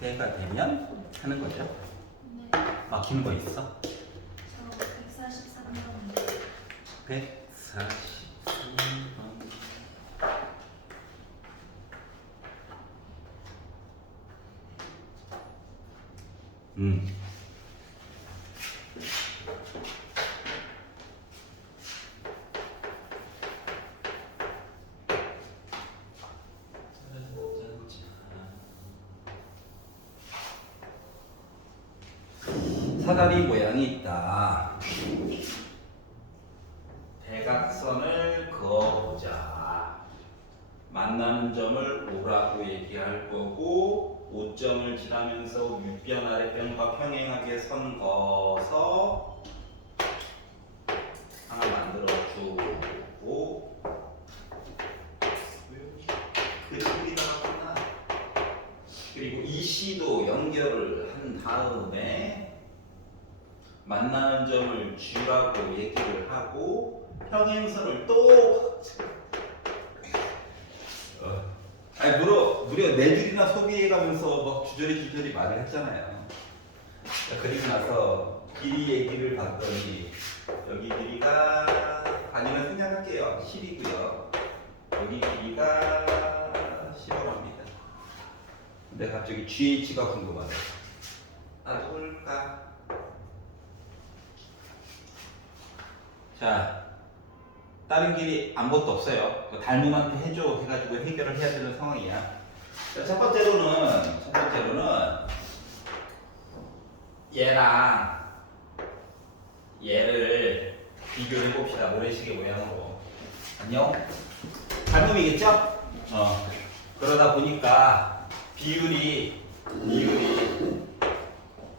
때가 되면 하는 거죠. 네. 막히는 거 있어? 저 143번. 143번. 사다리 모양이 있다. 대각선을 그어보자. 만나는 점을 O라고 얘기할 거고, O점을 지나면서 윗변 아랫변과 평행하게 선 그어서 하나 만들어주고, 그림이 나왔구나. 그리고 이 C도 연결을 한 다음에 만나는 점을 G라고 얘기를 하고 평행선을 또 아니 무려 네 줄이나 소개해가면서 막 주저리 말을 했잖아요. 그리고 나서 길이 얘기를 봤더니 여기 길이가 아니면 생략할게요. 10이고요. 여기 길이가 10이라고 합니다. 근데 갑자기 GH가 궁금하네. 놔둘까? 자, 다른 길이 아무것도 없어요. 닮음한테 해줘 해가지고 해결을 해야 되는 상황이야. 자, 첫 번째로는 얘랑 얘를 비교해 봅시다. 모래시계 모양으로. 안녕? 닮음이겠죠? 그러다 보니까 비율이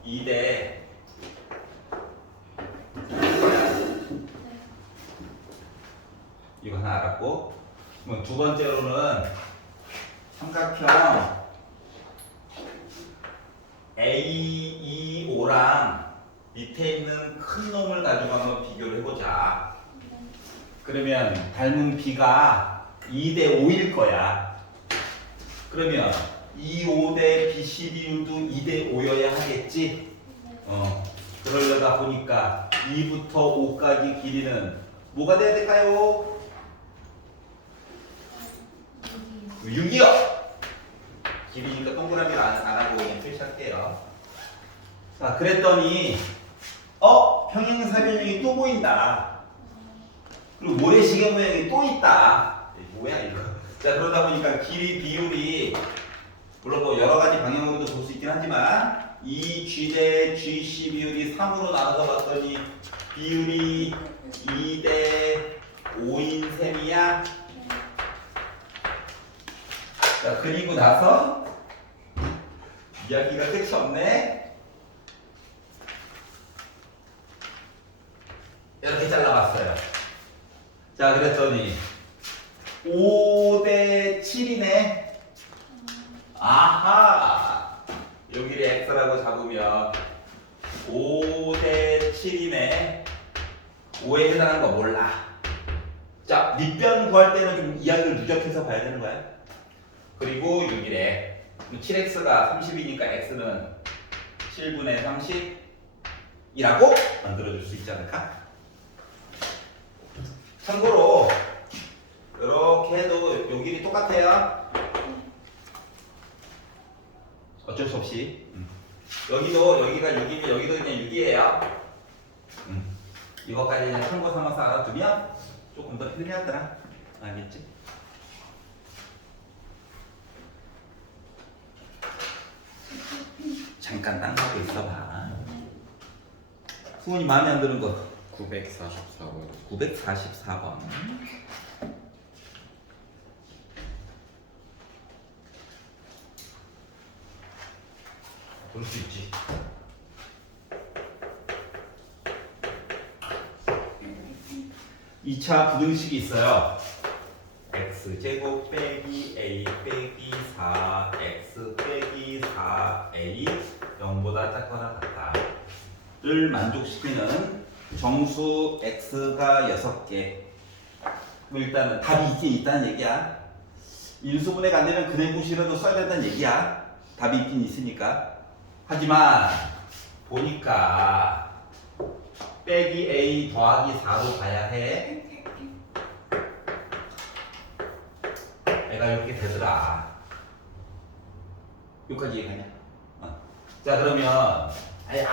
2대 이거 하나 알았고, 그럼 두 번째로는 삼각형 AEO랑 밑에 있는 큰 놈을 가지고 한번 비교를 해보자. 그러면 닮은 B가 2대 5일 거야. 그러면 2, 5 대 BC 비율도 2대 5여야 하겠지? 그러려다 보니까 2부터 5까지 길이는 뭐가 돼야 될까요? 6이요. 길이니까 동그라미를 안 하고 그냥 표시할게요. 자, 그랬더니 평행사변형이 또 보인다. 그리고 모래시계 모양이 또 있다. 뭐야 이거? 자, 그러다 보니까 길이 비율이 물론 뭐 여러 가지 방향으로도 볼 수 있긴 하지만 이 G 대 GC 비율이 3으로 나눠서 봤더니 비율이 2대 5인 셈이야. 자, 그리고 나서 이야기가 끝이 없네. 이렇게 잘라봤어요. 자, 그랬더니 5대 7이네. 아하! 여기를 X라고 잡으면 5대 7이네. 5에 해당하는 거 몰라. 자, 밑변 구할 때는 좀 이야기를 누적해서 봐야 되는 거야. 그리고 6이래. 7x가 30이니까 x는 7분의 30이라고 만들어줄 수 있지 않을까? 참고로 이렇게 해도 요 길이 똑같아요. 어쩔 수 없이. 여기가 6이면 여기도 그냥 6이에요. 이거까지 그냥 참고 삼아서 알아두면 조금 더 편리하더라. 알겠지? 잠깐 딴 거 하고 있어봐. 수원이 마음에 안 드는 거 944번. 944번. 볼 수 있지. 이 차 부등식이 있어요. x제곱 빼기 a 빼기 4 x 빼기 4a 0보다 작거나 같다를 만족시키는 정수 x가 6개. 그럼 일단은 답이 이게 있다는 얘기야. 인수분해가 안 되면 근해구실은 써야 된다는 얘기야. 답이 있긴 있으니까. 하지만 보니까 빼기 A 더하기 4로 가야 해. 애가 이렇게 되더라. 여기까지 이해가냐? 자, 그러면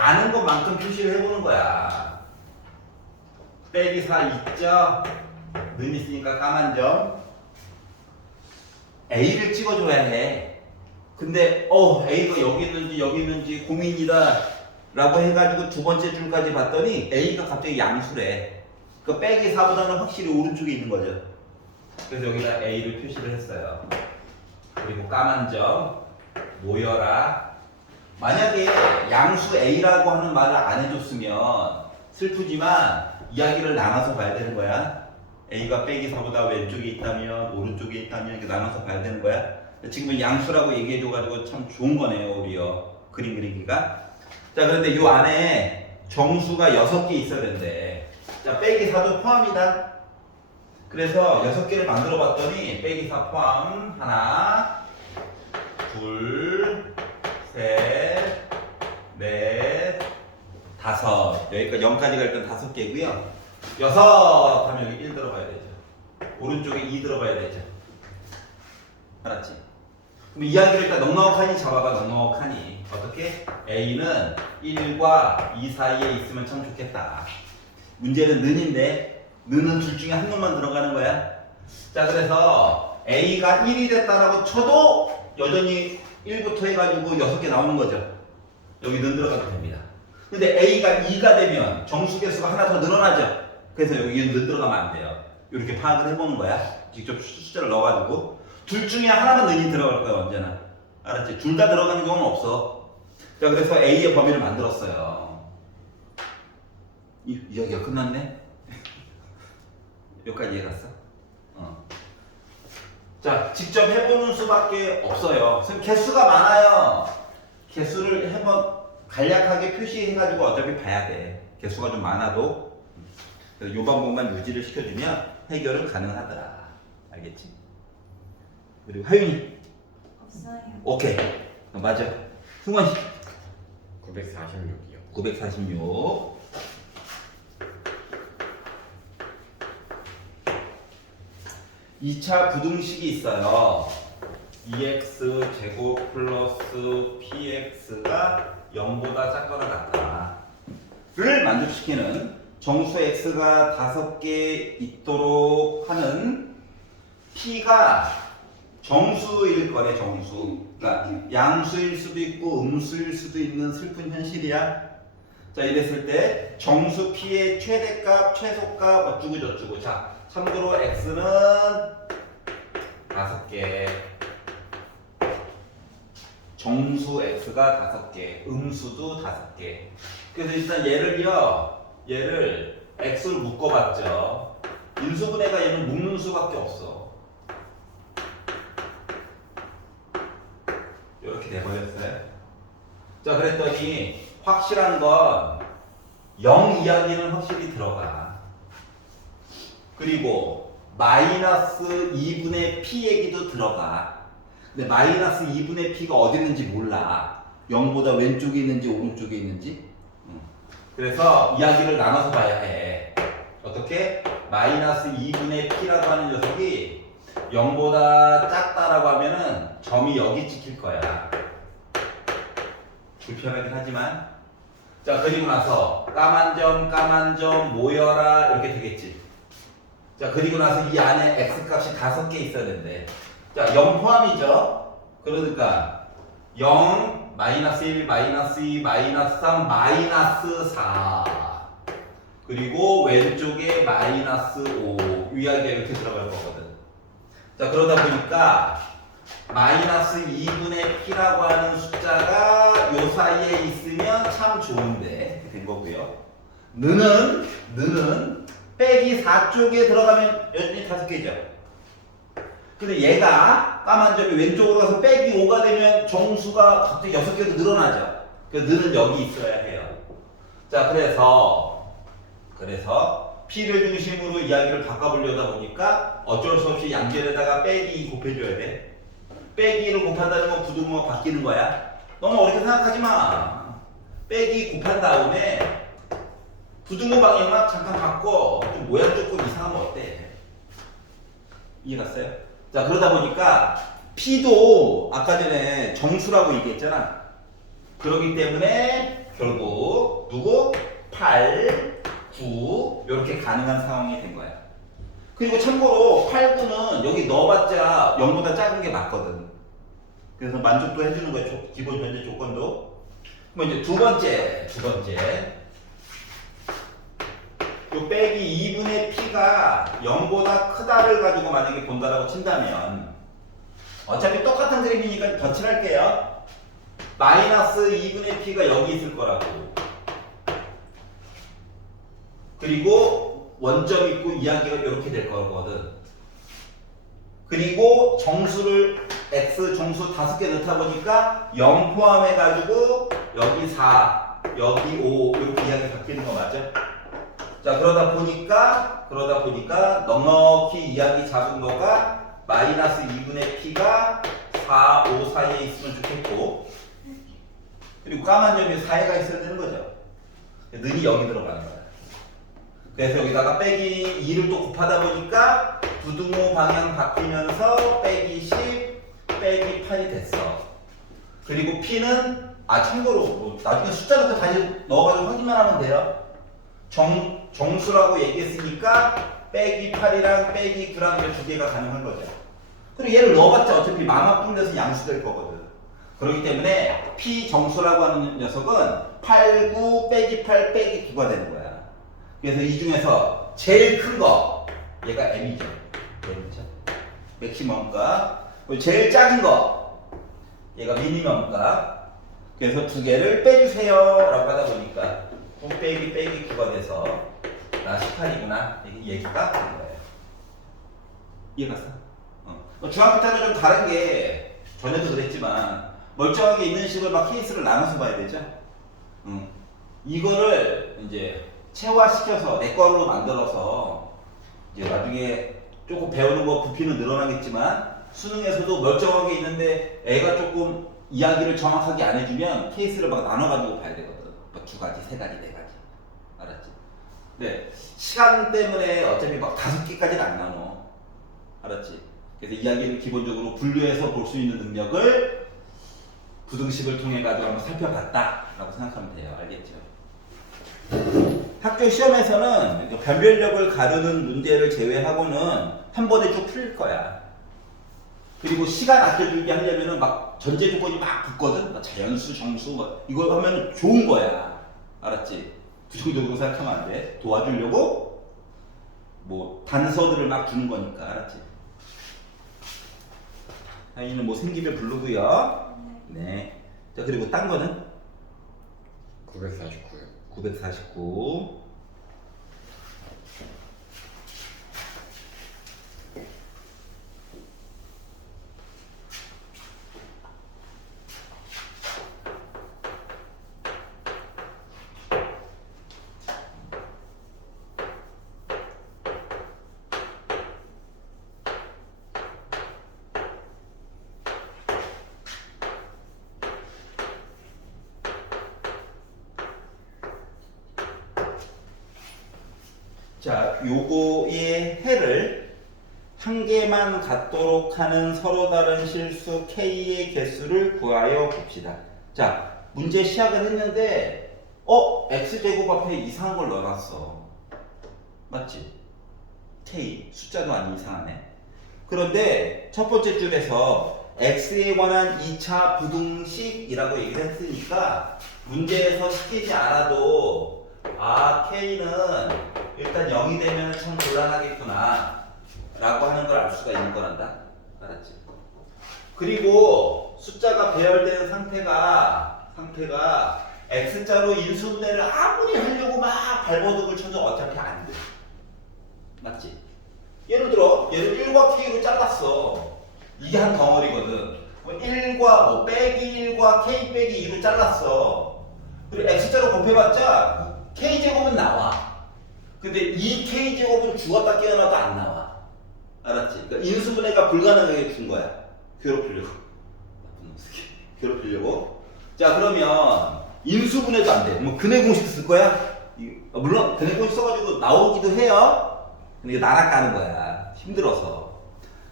아는 것만큼 표시를 해보는 거야. 빼기 4 있죠? 는 있으니까 까만 점. A를 찍어줘야 해. 근데 A가 여기 있는지 고민이다 라고 해가지고 두 번째 줄까지 봤더니 A가 갑자기 양수래. 그 빼기 4보다는 확실히 오른쪽에 있는 거죠. 그래서 여기다 A를 표시를 했어요. 그리고 까만 점 모여라. 만약에 양수 A라고 하는 말을 안 해줬으면 슬프지만 이야기를 나눠서 봐야 되는 거야. A가 빼기 4보다 왼쪽에 있다면 오른쪽에 있다면 이렇게 나눠서 봐야 되는 거야. 지금은 양수라고 얘기해줘가지고 참 좋은 거네요, 우리요. 그림 그리기가. 자, 그런데 요 안에 정수가 6개 있어야 되는데, 자, 빼기 4도 포함이다. 그래서 6개를 만들어 봤더니 빼기 4 포함 하나, 둘, 셋, 넷, 다섯. 여기까지 0까지 갈 땐 5개고요. 6 하면 여기 1 들어가야 되죠. 오른쪽에 2 들어가야 되죠. 알았지? 그럼 이야기를 일단 넉넉하니 잡아봐. 넉넉하니. 어떻게? A는 1과 2 사이에 있으면 참 좋겠다. 문제는 는인데 는은 둘 중에 한 놈만 들어가는 거야. 자, 그래서 A가 1이 됐다라고 쳐도 여전히 1부터 해가지고 6개 나오는 거죠. 여기 는 들어가도 됩니다. 근데 A가 2가 되면 정수 개수가 하나 더 늘어나죠. 그래서 여기는 는 들어가면 안 돼요. 이렇게 파악을 해보는 거야. 직접 숫자를 넣어가지고 둘 중에 하나만 는이 들어갈 거야, 언제나. 알았지? 둘 다 들어가는 경우는 없어. 자, 그래서 A의 범위를 만들었어요. 이야기가 끝났네? 여기까지 이해갔어? 자, 직접 해보는 수밖에 없어요. 선생님, 개수가 많아요. 개수를 한번 간략하게 표시해가지고 어차피 봐야 돼. 개수가 좀 많아도. 그래서 이 방법만 유지를 시켜주면 해결은 가능하더라. 알겠지? 그리고 하윤이. 없어요. 오케이. 맞아. 승원 씨. 946이요. 946. 이 차 부등식이 있어요. 2x 제곱 플러스 px가 0보다 작거나 같다를 만족시키는 정수 x가 5개 있도록 하는 p가 정수일 거래. 정수. 그러니까 양수일 수도 있고 음수일 수도 있는 슬픈 현실이야. 자, 이랬을 때 정수 p의 최대값, 최소값 어쩌고 저쩌고. 자, 참고로 x는 5개, 정수 x가 5개, 음수도 5개. 그래서 일단 얘를 x를 묶어봤죠. 인수분해가 얘는 묶는 수밖에 없어. 이렇게 돼버렸어요. 자, 그랬더니 확실한 건 0 이야기는 확실히 들어가. 그리고 마이너스 2분의 p 얘기도 들어가. 근데 마이너스 2분의 p가 어디 있는지 몰라. 0보다 왼쪽에 있는지 오른쪽에 있는지. 그래서 이야기를 나눠서 봐야 해. 어떻게? 마이너스 2분의 p라고 하는 녀석이 0보다 작다라고 하면은 점이 여기 찍힐 거야. 불편하긴 하지만. 자, 그리고 나서 까만 점 모여라 이렇게 되겠지. 자, 그리고 나서 이 안에 x값이 5개 있어야 되는데, 자, 0 포함이죠. 그러니까 0, 마이너스 1, 마이너스 2, 마이너스 3, 마이너스 4. 그리고 왼쪽에 마이너스 5. 위아래가 이렇게 들어갈 거거든. 자, 그러다 보니까 마이너스 2분의 p라고 하는 숫자가 요 사이에 있으면 참 좋은데 이렇게 된 거고요. 는은 빼기 4 쪽에 들어가면 여전히 5개죠. 근데 얘가 까만 점이 왼쪽으로 가서 빼기 5가 되면 정수가 갑자기 6개로 늘어나죠. 그래서 는은 여기 있어야 해요. 자, 그래서 P를 중심으로 이야기를 바꿔보려다 보니까 어쩔 수 없이 양변에다가 빼기 2 곱해줘야 돼. 빼기 1을 곱한다는 건 부등호가 바뀌는 거야. 너무 어렵게 생각하지 마. 빼기 곱한 다음에 부등호 방향만 잠깐 바꿔. 좀 모양 조금 이상하면 어때? 이해 갔어요? 자, 그러다 보니까 P도 아까 전에 정수라고 얘기했잖아. 그렇기 때문에 결국 누구? 8, 9 이렇게 가능한 상황이 된 거야. 그리고 참고로 8, 9는 여기 넣어봤자 0보다 작은 게 맞거든. 그래서 만족도 해주는 거야. 기본 전제 조건도. 그럼 이제 두 번째. 요 빼기 2분의 P가 0보다 크다를 가지고 만약에 본다라고 친다면 어차피 똑같은 그림이니까 덧칠할게요. 마이너스 2분의 P가 여기 있을 거라고. 그리고 원점 있고 이야기가 이렇게 될 거거든. 그리고 정수를 x 정수 5개 넣다 보니까 0 포함해가지고 여기 4, 여기 5 이렇게 이야기 바뀌는 거 맞죠? 자, 그러다 보니까 넉넉히 이야기 잡은 거가 마이너스 2분의 P가 4, 5 사이에 있으면 좋겠고, 그리고 까만 점이 4에가 있어야 되는 거죠. 는이 여기 들어가는 거야. 그래서 여기다가 빼기 2를 또 곱하다 보니까 부등호 방향 바뀌면서 빼기 10, 빼기 8이 됐어. 그리고 P는 참고로 뭐 나중에 숫자 넣고 다시 넣어가지고 확인만 하면 돼요. 정수라고 얘기했으니까 빼기 8이랑 빼기 9랑 이 두 개가 가능한 거죠. 그리고 얘를 넣어봤자 어차피 마마분돼서 양수될 거거든. 그렇기 때문에 P 정수라고 하는 녀석은 8, 9 빼기 8 빼기 9가 되는 거야. 그래서 이 중에서 제일 큰 거 얘가 M이죠. 맥시멈값. 제일 작은 거 얘가 미니멈값. 그래서 두 개를 빼주세요 라고 하다 보니까 9 빼기 9가 돼서 18이구나 이게 얘기가 되는 거예요. 이해갔어? 중학교 때는 좀 다른 게 전에도 그랬지만 멀쩡하게 있는 식을 막 케이스를 나눠서 봐야 되죠. 이거를 이제 체화시켜서 내 거로 만들어서 이제 나중에 조금 배우는 거 부피는 늘어나겠지만 수능에서도 멀쩡하게 있는데 애가 조금 이야기를 정확하게 안 해주면 케이스를 막 나눠가지고 봐야 되거든. 막 2가지, 3가지, 4가지. 알았지? 네. 시간 때문에 어차피 막 5개까지는 안 나눠. 알았지? 그래서 이야기를 기본적으로 분류해서 볼 수 있는 능력을 부등식을 통해 가지고 한번 살펴봤다라고 생각하면 돼요. 알겠죠? 학교 시험에서는 변별력을 가르는 문제를 제외하고는 한 번에 쭉 풀릴 거야. 그리고 시간 아껴주기 하려면은 막 전제 조건이 막 붙거든. 막 자연수, 정수, 막 이거 하면 좋은 거야. 알았지? 부정적으로 생각하면 안 돼. 도와주려고 뭐 단서들을 막 주는 거니까. 알았지? 아이는 뭐 생기면 부르고요. 네. 자, 그리고 딴 거는 949요. 949. 자, 요거의 해를 한 개만 같도록 하는 서로 다른 실수 K의 개수를 구하여 봅시다. 자, 문제 시작을 했는데 X제곱 앞에 이상한 걸 넣어놨어. 맞지? K, 숫자도 안 이상하네. 그런데 첫 번째 줄에서 X에 관한 2차 부등식이라고 얘기를 했으니까 문제에서 시키지 않아도 K는 일단 0이 되면 참 곤란하겠구나 라고 하는 걸 알 수가 있는 거란다. 알았지? 그리고 숫자가 배열된 상태가 X자로 인수분해를 아무리 하려고 막 발버둥을 쳐도 어차피 안 돼. 맞지? 예를 들어 얘를 1과 K로 잘랐어. 이게 한 덩어리거든. 1과 뭐 빼기 1과 K 빼기 2로 잘랐어. 그리고 X자로 곱해봤자 K제곱은 나와. 근데 이 K제곱은 죽었다 깨어나도 안 나와. 알았지? 그러니까 인수분해가 불가능하게 준 거야. 괴롭히려고. 나쁜 놈 새끼. 괴롭히려고. 자, 그러면 인수분해도 안 돼. 뭐 근해 공식 쓸 거야? 물론 근해 공식 써가지고 나오기도 해요. 근데 이게 나락가는 거야. 힘들어서.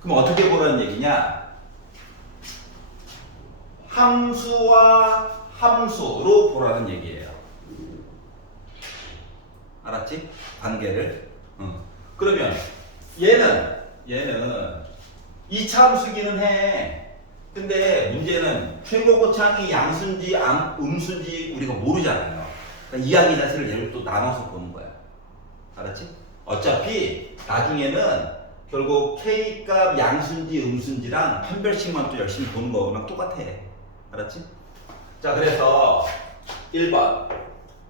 그럼 어떻게 보라는 얘기냐? 함수와 함수로 보라는 얘기예요. 알았지? 관계를. 그러면 얘는 2차 함수기는 해. 근데 문제는 최고고창이 양수인지 음수인지 우리가 모르잖아요. 그러니까 이야기 자체를 얘를 또 나눠서 보는 거야. 알았지? 어차피 나중에는 결국 K값 양수인지 음수인지랑 판별식만 또 열심히 보는 거랑 똑같아. 알았지? 자, 그래서 1번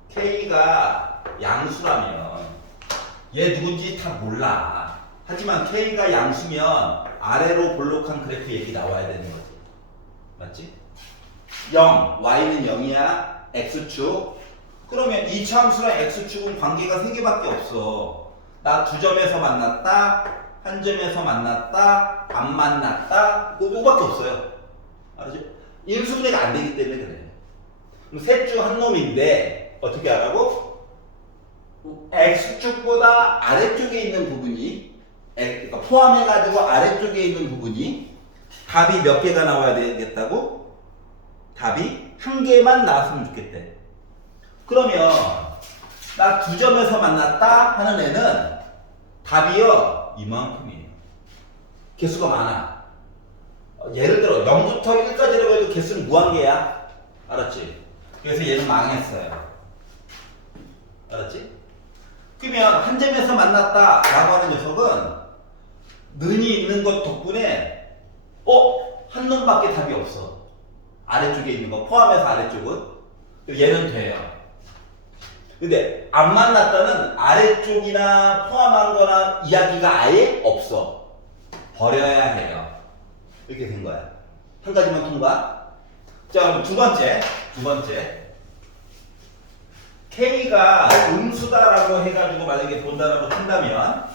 K가 양수라면 얘 누군지 다 몰라. 하지만 K가 양수면 아래로 볼록한 그래프 얘기 나와야 되는 거지. 맞지? 0, Y는 0이야. X축. 그러면 2차 함수랑 X축은 관계가 3개밖에 없어. 나 2점에서 만났다, 1점에서 만났다, 안 만났다, 그거밖에 없어요. 알았지? 인수분해가 안 되기 때문에 그래. 그럼 셋 중 한 놈인데 어떻게 하라고? X축보다 아래쪽에 있는 부분이, 그러니까 포함해가지고 아래쪽에 있는 부분이 답이 몇 개가 나와야 되겠다고? 답이 1개만 나왔으면 좋겠대. 그러면 나 2점에서 만났다 하는 애는 답이요 이만큼이에요. 개수가 많아. 예를 들어 0부터 1까지라고 해도 개수는 무한개야. 알았지? 그래서 얘는 망했어요. 알았지? 그러면 한 점에서 만났다 라고 하는 녀석은 는이 있는 것 덕분에 한 놈밖에 답이 없어. 아래쪽에 있는 거 포함해서 아래쪽은. 얘는 돼요. 근데 안 만났다는 아래쪽이나 포함한 거나 이야기가 아예 없어. 버려야 해요. 이렇게 된 거야. 한 가지만 통과. 자, 그럼 두 번째. K가 음수다라고 해가지고 만약에 본다라고 한다면,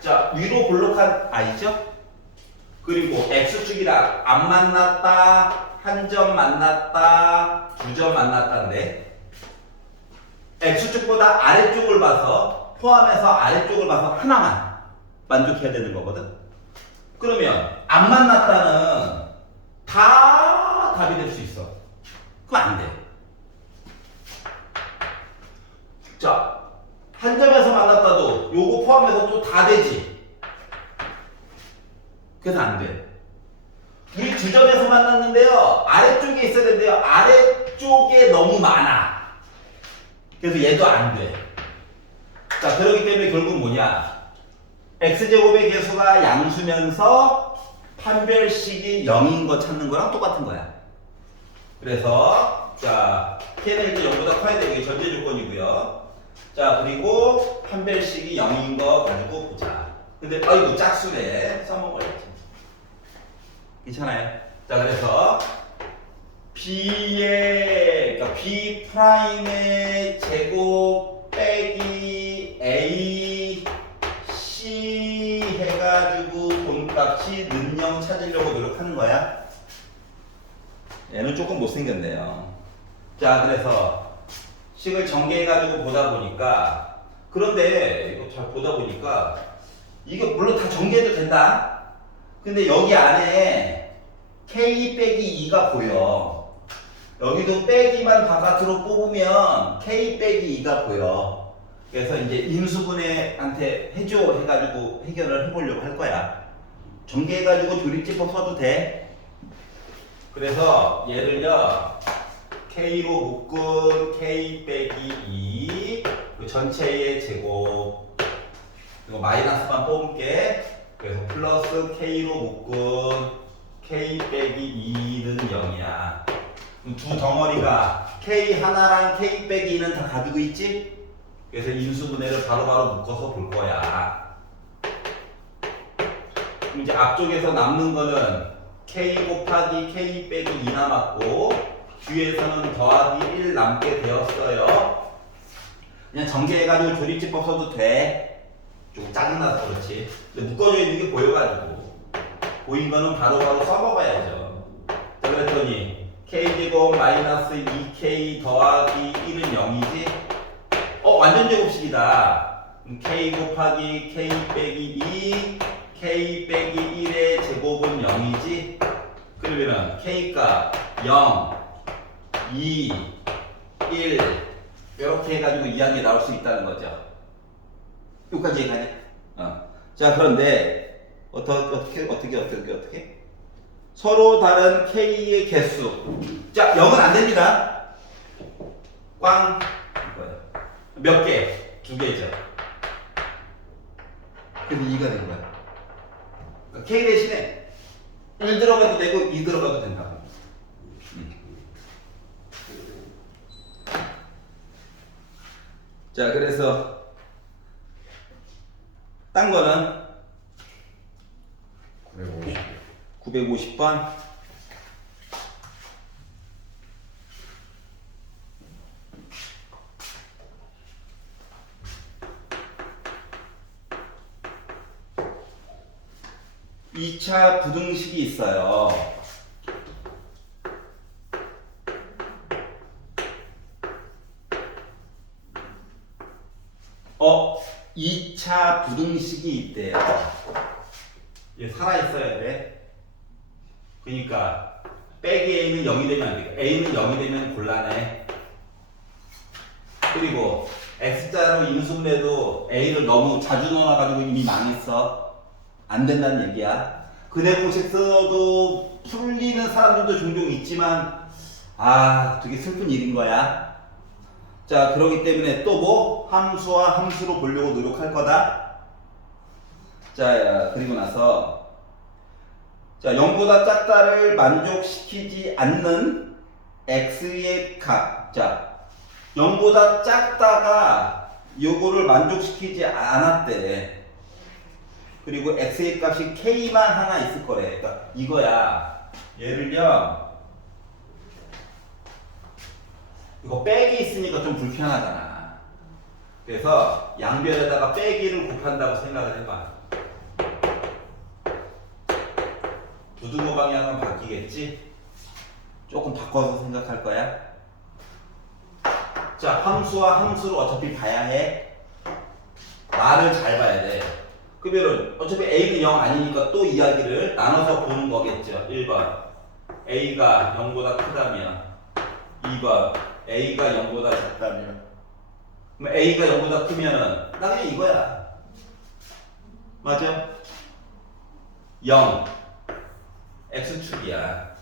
자, 위로 볼록한 I죠? 그리고 X축이랑 안 만났다, 한 점 만났다, 2점 만났다인데, X축보다 아래쪽을 봐서, 포함해서 아래쪽을 봐서 하나만 만족해야 되는 거거든? 그러면 안 만났다는 다 답이 될 수 있어. 그럼 안 돼. 자, 한 점에서 만났다도 요거 포함해서 또 다 되지. 그래서 안 돼. 우리 2점에서 만났는데요. 아래쪽에 있어야 되는데요. 아래쪽에 너무 많아. 그래서 얘도 안 돼. 자, 그렇기 때문에 결국 뭐냐? X제곱의 개수가 양수면서 판별식이 0인 거 찾는 거랑 똑같은 거야. 그래서 자, K는 일단 0보다 커야 되고 이게 전제 조건이고요. 자, 그리고 판별식이 0인 거 가지고 보자. 근데 아이고 짝수래. 써먹어야지. 괜찮아요. 자, 그래서 B의, 그러니까 B 프라임의 제곱 빼기 A C 해가지고 본값이 는영 찾으려고 노력하는 거야. 얘는 조금 못생겼네요. 자, 그래서 식을 전개해가지고 보다 보니까, 그런데 이거 잘 보다 보니까 이게 물론 다 전개해도 된다. 근데 여기 안에 K 빼기 2가 보여. 여기도 빼기만 바깥으로 뽑으면 K 빼기 2가 보여. 그래서 이제 인수분해한테 해줘 해가지고 해결을 해보려고 할 거야. 전개해가지고 조립제법 써도 돼. 그래서 얘를요 K로 묶은 K 빼기 2 그 전체의 제곱, 이거 마이너스만 뽑을게. 그래서 플러스 K로 묶은 K 빼기 2는 0이야. 그럼 두 덩어리가 K 하나랑 K 빼기 2는 다 가지고 있지? 그래서 인수분해를 바로바로 묶어서 볼 거야. 그럼 이제 앞쪽에서 남는 거는 K 곱하기 K 빼기 2 남았고, 뒤에서는 더하기 1 남게 되었어요. 그냥 전개해가지고 조립제법 써도 돼. 조금 짜증나서 그렇지. 근데 묶어져 있는 게 보여가지고 보인 거는 바로바로 써먹어야죠. 자, 그랬더니 k제곱 마이너스 2k 더하기 1은 0이지? 완전 제곱식이다. k 곱하기 k 빼기 2 k 빼기 1의 제곱은 0이지? 그러면은 k가 0, 2, 1 이렇게 해가지고 이항이 나올 수 있다는 거죠. 여기까지 얘기하냐? 자, 그런데 어떻게? 서로 다른 k의 개수. 자, 0은 안 됩니다. 꽝. 몇 개? 2개죠. 그래서 2가 된 거야. 그러니까 k 대신에 1 들어가도 되고 2 들어가도 된다고. 자, 그래서 딴 거는 950번. 이 차 부등식이 있어요. 어, 2차 부등식이 있대요. 얘 살아있어야 돼. 그러니까 빼기 a는 0이 되면 안 돼. a는 0이 되면 곤란해. 그리고 x자로 인수분해도 a를 너무 자주 넣어놔가지고 이미 망했어. 안 된다는 얘기야. 근해 공식 써도 풀리는 사람들도 종종 있지만 되게 슬픈 일인 거야. 자, 그러기 때문에 또 뭐? 함수와 함수로 보려고 노력할 거다. 자, 그리고 나서 자, 0보다 작다를 만족시키지 않는 x의 값. 자, 0보다 작다가 요거를 만족시키지 않았대. 그리고 x의 값이 k만 하나 있을 거래. 그러니까 이거야. 예를요, 이거 빼기 있으니까 좀 불편하잖아. 그래서 양변에다가 빼기를 곱한다고 생각을 해봐. 부등호 방향은 바뀌겠지? 조금 바꿔서 생각할 거야. 자, 함수와 함수를 어차피 봐야 해. 말을 잘 봐야 돼. 그러면은 어차피 a는 0 아니니까 또 이야기를 나눠서 보는 거겠죠. 1번 a가 0보다 크다면, 2번 a가 0보다 작다면. 그럼 a가 0보다 크면은 나 그냥 이거야. 맞아? 0 x축이야.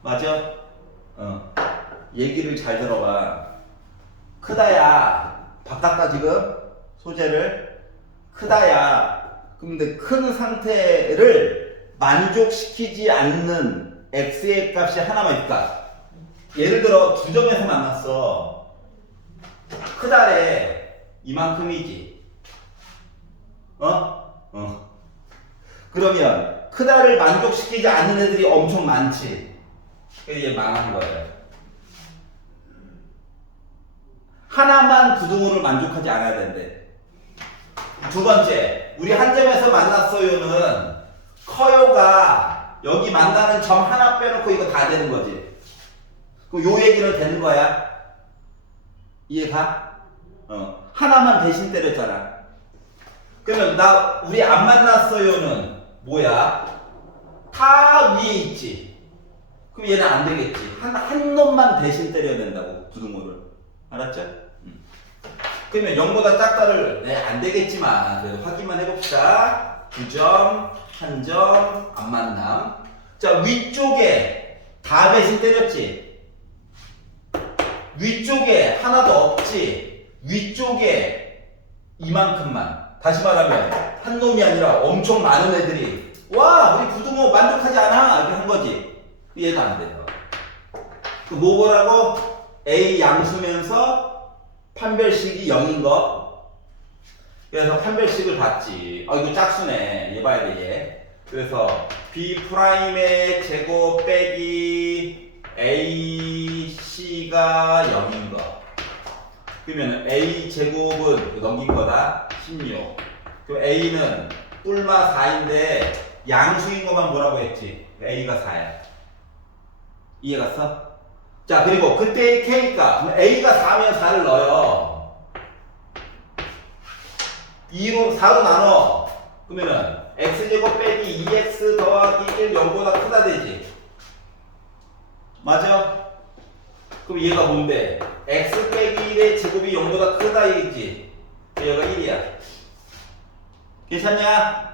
맞아? 얘기를 잘 들어봐. 크다야. 바꿨다 지금 소재를. 크다야. 근데 큰 상태를 만족시키지 않는 x의 값이 하나만 있다. 예를 들어 두 점에서 만났어. 크다래. 이만큼이지. 그러면 크다를 만족시키지 않는 애들이 엄청 많지. 그래서 얘 망한 거예요. 하나만 부등호를 만족하지 않아야 된대. 두 번째, 우리 한 점에서 만났어요는 커요가 여기 만나는 점 하나 빼놓고 이거 다 되는 거지. 그럼 요 얘기는 되는 거야. 이해가? 하나만 대신 때렸잖아. 그러면 우리 안 만났어요는 뭐야? 다 위에 있지. 그럼 얘는 안 되겠지. 한 놈만 대신 때려야 된다고, 부등호를. 알았죠? 그러면 0보다 작다를, 안 되겠지만, 그래도 확인만 해봅시다. 2점, 1점, 안 만남. 자, 위쪽에 다 대신 때렸지. 위쪽에 하나도 없지. 위쪽에 이만큼만. 다시 말하면 한 놈이 아니라 엄청 많은 애들이 와, 우리 부등호 만족하지 않아 이렇게 한 거지. 얘는 안 돼요. 뭐 보라고? A 양수면서 판별식이 0인 거. 그래서 판별식을 봤지. 이거 짝수네. 얘 봐야 돼, 얘. 그래서 B'의 제곱 빼기 AC가 0인 거. 그러면 A 제곱은 넘긴 거다. 16. 그 A는 뿔마 4인데 양수인 것만 뭐라고 했지? A가 4야. 이해 갔어? 자, 그리고 그때의 K가 A가 4면 4를 넣어요. 2로 4로 나눠. 그러면은 X제곱 빼기 2X 더하기 1 0보다 크다 되지. 맞아? 그럼 얘가 뭔데? X 빼기 1의 제곱이 0보다 크다 얘기지. 얘가 1이야. 괜찮냐?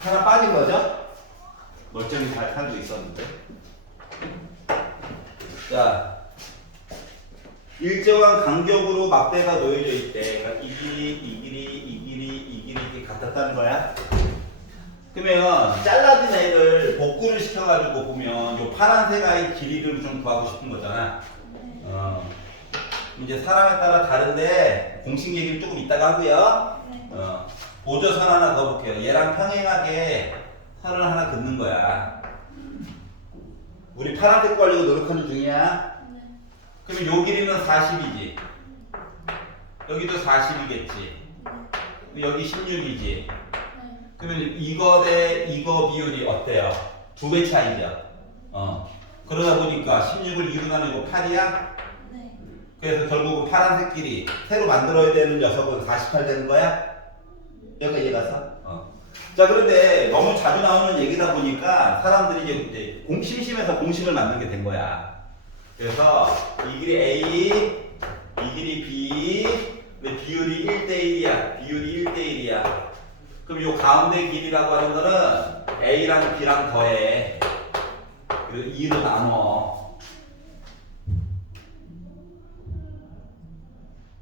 하나 빠진 거죠? 멀쩡히 잘 살고 있었는데. 자, 일정한 간격으로 막대가 놓여져 있대. 그러니까 이 길이 이렇게 같았다는 거야. 그러면 잘라진 애를 복구를 시켜가지고 보면 요 파란색 아이 길이를 좀 구하고 싶은 거잖아. 이제 사람에 따라 다른데 공식 얘기를 조금 이따가 하고요. 보조선 하나 더 볼게요. 얘랑 평행하게 선을 하나 긋는 거야. 우리 파란색 걸리고 노력하는 중이야. 그럼 요 길이는 40이지. 여기도 40이겠지. 여기 16이지. 그러면 이거 대 이거 비율이 어때요? 2배 차이죠. 그러다 보니까 16을 2로 나누고 8이야? 네. 그래서 결국 파란색 길이 새로 만들어야 되는 녀석은 48 되는 거야? 여기가 이해갔어? 자, 그런데 너무 자주 나오는 얘기다 보니까 사람들이 이제 심심해서 공식을 만들게 된 거야. 그래서 이 길이 A, 이 길이 B, 근데 비율이 1대1이야. 비율이 1대1이야. 그럼 요 가운데 길이라고 하는 거는 A랑 B랑 더해. 그리고 2로 나눠.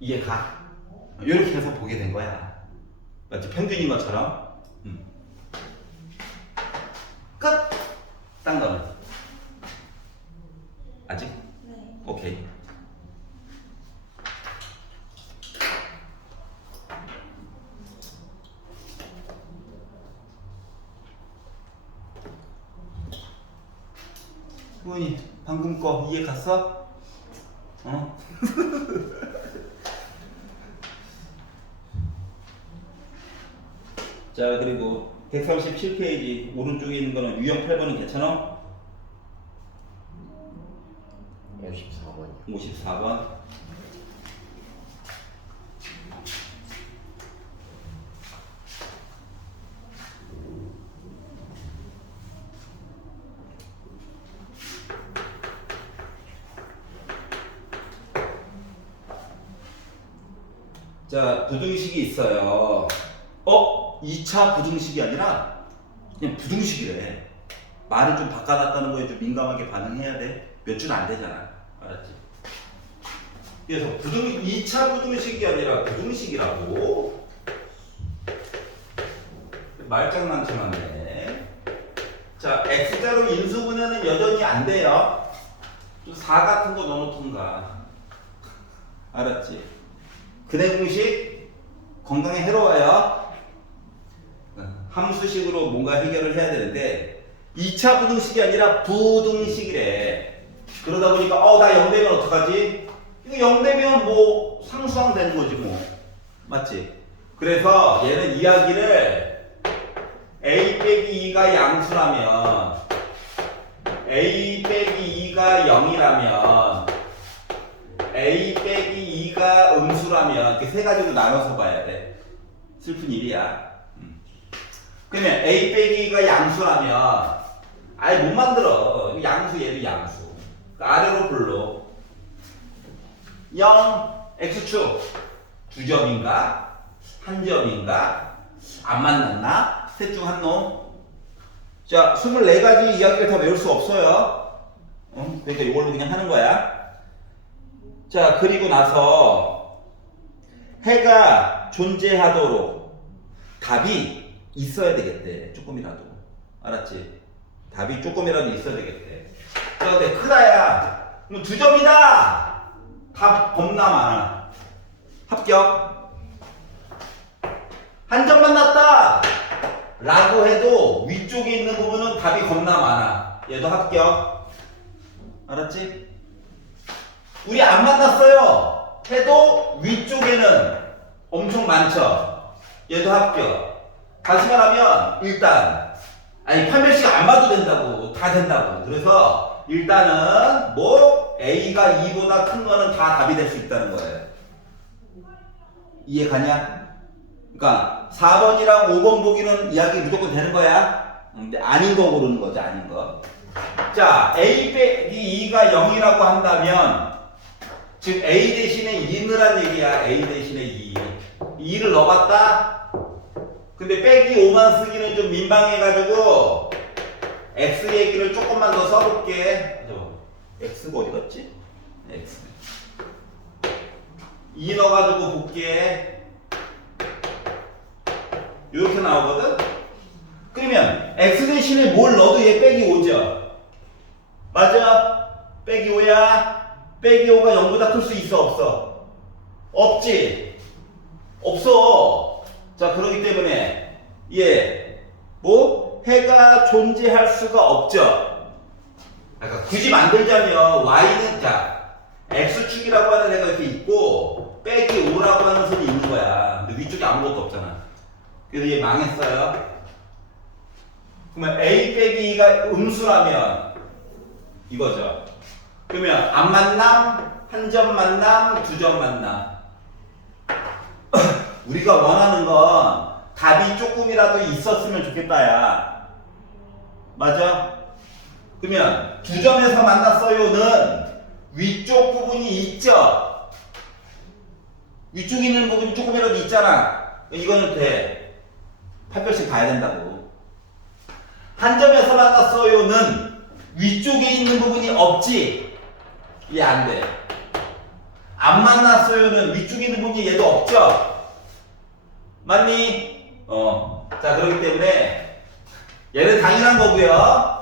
이해가? 이렇게 해서 보게 된 거야. 맞지? 평균인 것처럼. 끝! 딱 넣어. 아직? 네. 오케이. 후원이 방금 거 이해 갔어? 자, 그리고 137페이지 오른쪽에 있는 거는 유형 8번은 괜찮아? 54번이요. 54번. 자, 부등식이 있어요. 2차 부등식이 아니라 그냥 부등식이래. 말을 좀 바꿔놨다는 거에 좀 민감하게 반응해야 돼. 몇 줄 안 되잖아. 알았지? 그래서 2차 부등식이 아니라 부등식이라고? 말장난쳐놨네. 자, X자로 인수분해는 여전히 안 돼요. 좀 4 같은 거 넣어놓던가. 알았지? 근해 공식 건강에 해로워요. 함수식으로 뭔가 해결을 해야 되는데 2차 부등식이 아니라 부등식이래. 그러다 보니까 나 0 되면 어떡하지? 이거 0 되면 뭐 상수항 되는 거지 뭐. 맞지? 그래서 얘는 이야기를 a 빼기 2가 양수라면 a 빼기 2가 0이라면 a 빼기 2가 음수라면 이렇게 세 가지로 나눠서 봐야 돼. 슬픈 일이야. 그러면 a 빼기 2가 양수라면 아예 못 만들어. 양수 얘도 양수. 아래로 불러. 0 x축 2점인가? 1점인가? 안 만났나? 셋 중 한 놈. 자, 24가지 이야기를 다 외울 수 없어요. 그러니까 이걸로 그냥 하는 거야. 자, 그리고 나서 해가 존재하도록 답이 있어야 되겠대. 조금이라도. 알았지? 답이 조금이라도 있어야 되겠대. 자, 근데 크다야. 그럼 2점이다. 답 겁나 많아. 합격. 한 점만 났다. 라고 해도 위쪽에 있는 부분은 답이 겁나 많아. 얘도 합격. 알았지? 우리 안 만났어요 해도 위쪽에는 엄청 많죠. 얘도 합격. 다시 말하면 일단 판별식 안 봐도 된다고. 다 된다고. 그래서 일단은 뭐 A가 2보다 큰 거는 다 답이 될 수 있다는 거예요. 이해 가냐? 그러니까 4번이랑 5번 보기는 이야기 무조건 되는 거야. 근데 아닌 거 고르는 거지. 아닌 거. 자, A 빼기 2가 0이라고 한다면 즉 A 대신에 2넣으란 얘기야. A 대신에 2. 2를 넣어봤다. 근데 빼기 5만 쓰기는 좀 민망해가지고 X 얘기를 조금만 더 써볼게. X가 어디 갔지? X. 2 넣어가지고 볼게. 이렇게 나오거든? 그러면 X 대신에 뭘 넣어도 얘 빼기 5죠? 맞아? 빼기 5야? 빼기 5가 0보다 클 수 있어? 없어? 없지? 없어. 자, 그렇기 때문에 얘 뭐? 해가 존재할 수가 없죠? 그러니까 굳이 만들자면 y는 자 x축이라고 하는 애가 이렇게 있고 빼기 5라고 하는 선이 있는 거야. 근데 위쪽에 아무것도 없잖아. 그래서 얘 망했어요. 그러면 a 빼기 2가 음수라면 이거죠. 그러면 안 만남, 한 점 만남, 두 점 만남. 우리가 원하는 건 답이 조금이라도 있었으면 좋겠다 야. 맞아? 그러면 두 점에서 만났어요는 위쪽 부분이 있죠? 위쪽에 있는 부분이 조금이라도 있잖아. 이거는 돼. 판별식 가야 된다고. 한 점에서 만났어요는 위쪽에 있는 부분이 없지? 이해 안 돼. 안 만났어요는 위쪽에 있는 부분이 얘도 없죠? 맞니? 자, 그렇기 때문에 얘는 당연한 거고요.